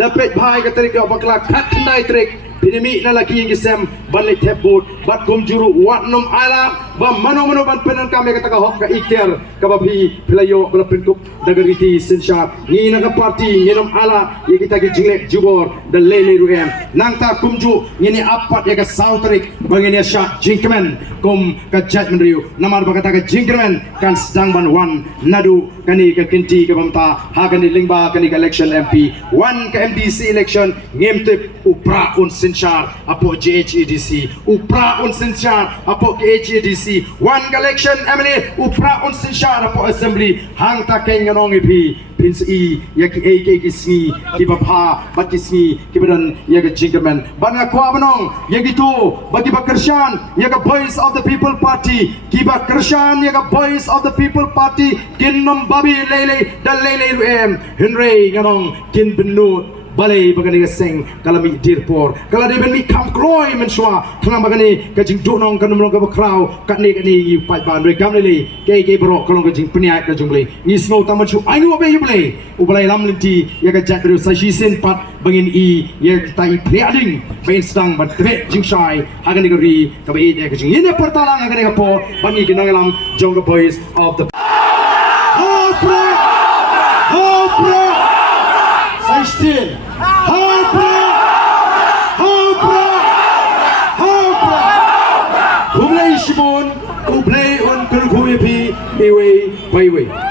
dapat bahai ka tarik bakla khat nai trik pinimi na lagi yang gisem banle tebut bat kum juru wat nom ala ba mano ban penan kami kata ka hok ka ikhtiar ka babi pelayo bala pinkup dagariti sinsha ni na ka parti ni nom ala ye kita ki jingle jubor da lele ruem nang ta kumju ni apat ya ka sautrik bangini sha jinkmen kum ka judgment riu namar ba kata ka jinkmen kan sedang ban wan nadu kani ka kinti ka bamta ha kani lingba kani ka election MP wan ka MDC election ngemtip upra un sinchar apo JHEDC upra un sinchar apo KHEDC one election emily upra un sinchar apo assembly hang ta keng nong ipi pins I ya ki AK ki sngi ki bapha bat ki sngi ki badan ya ka jinkerman bana kwa banong ya gitu bagi bakershan ya ka voice of the people party ki bakershan ya ka voice of the people party kin nom babi lele dal lele em henry nganong kin benut balai bagani seng kalami dirpor kala de ben mi kam kroi men shwa thang bagani ka jing do nong kan nong ka bakrau ka ni pai ban re kam le ke bro kalong ka jing pniai ka jungle ni snow tam chu ai no be yuble ubalai lam linti ya ka jat ru sa shi sen pat bangin I ya tai pleading ben stang ban tre jing shai hagani ka ri ka be ya ka jing ine pertalang agani ka po bangi ginangalam jong ka boys of the Still, Kublai Shimon, Kublai on Kurkuyapi, Iway, Byway.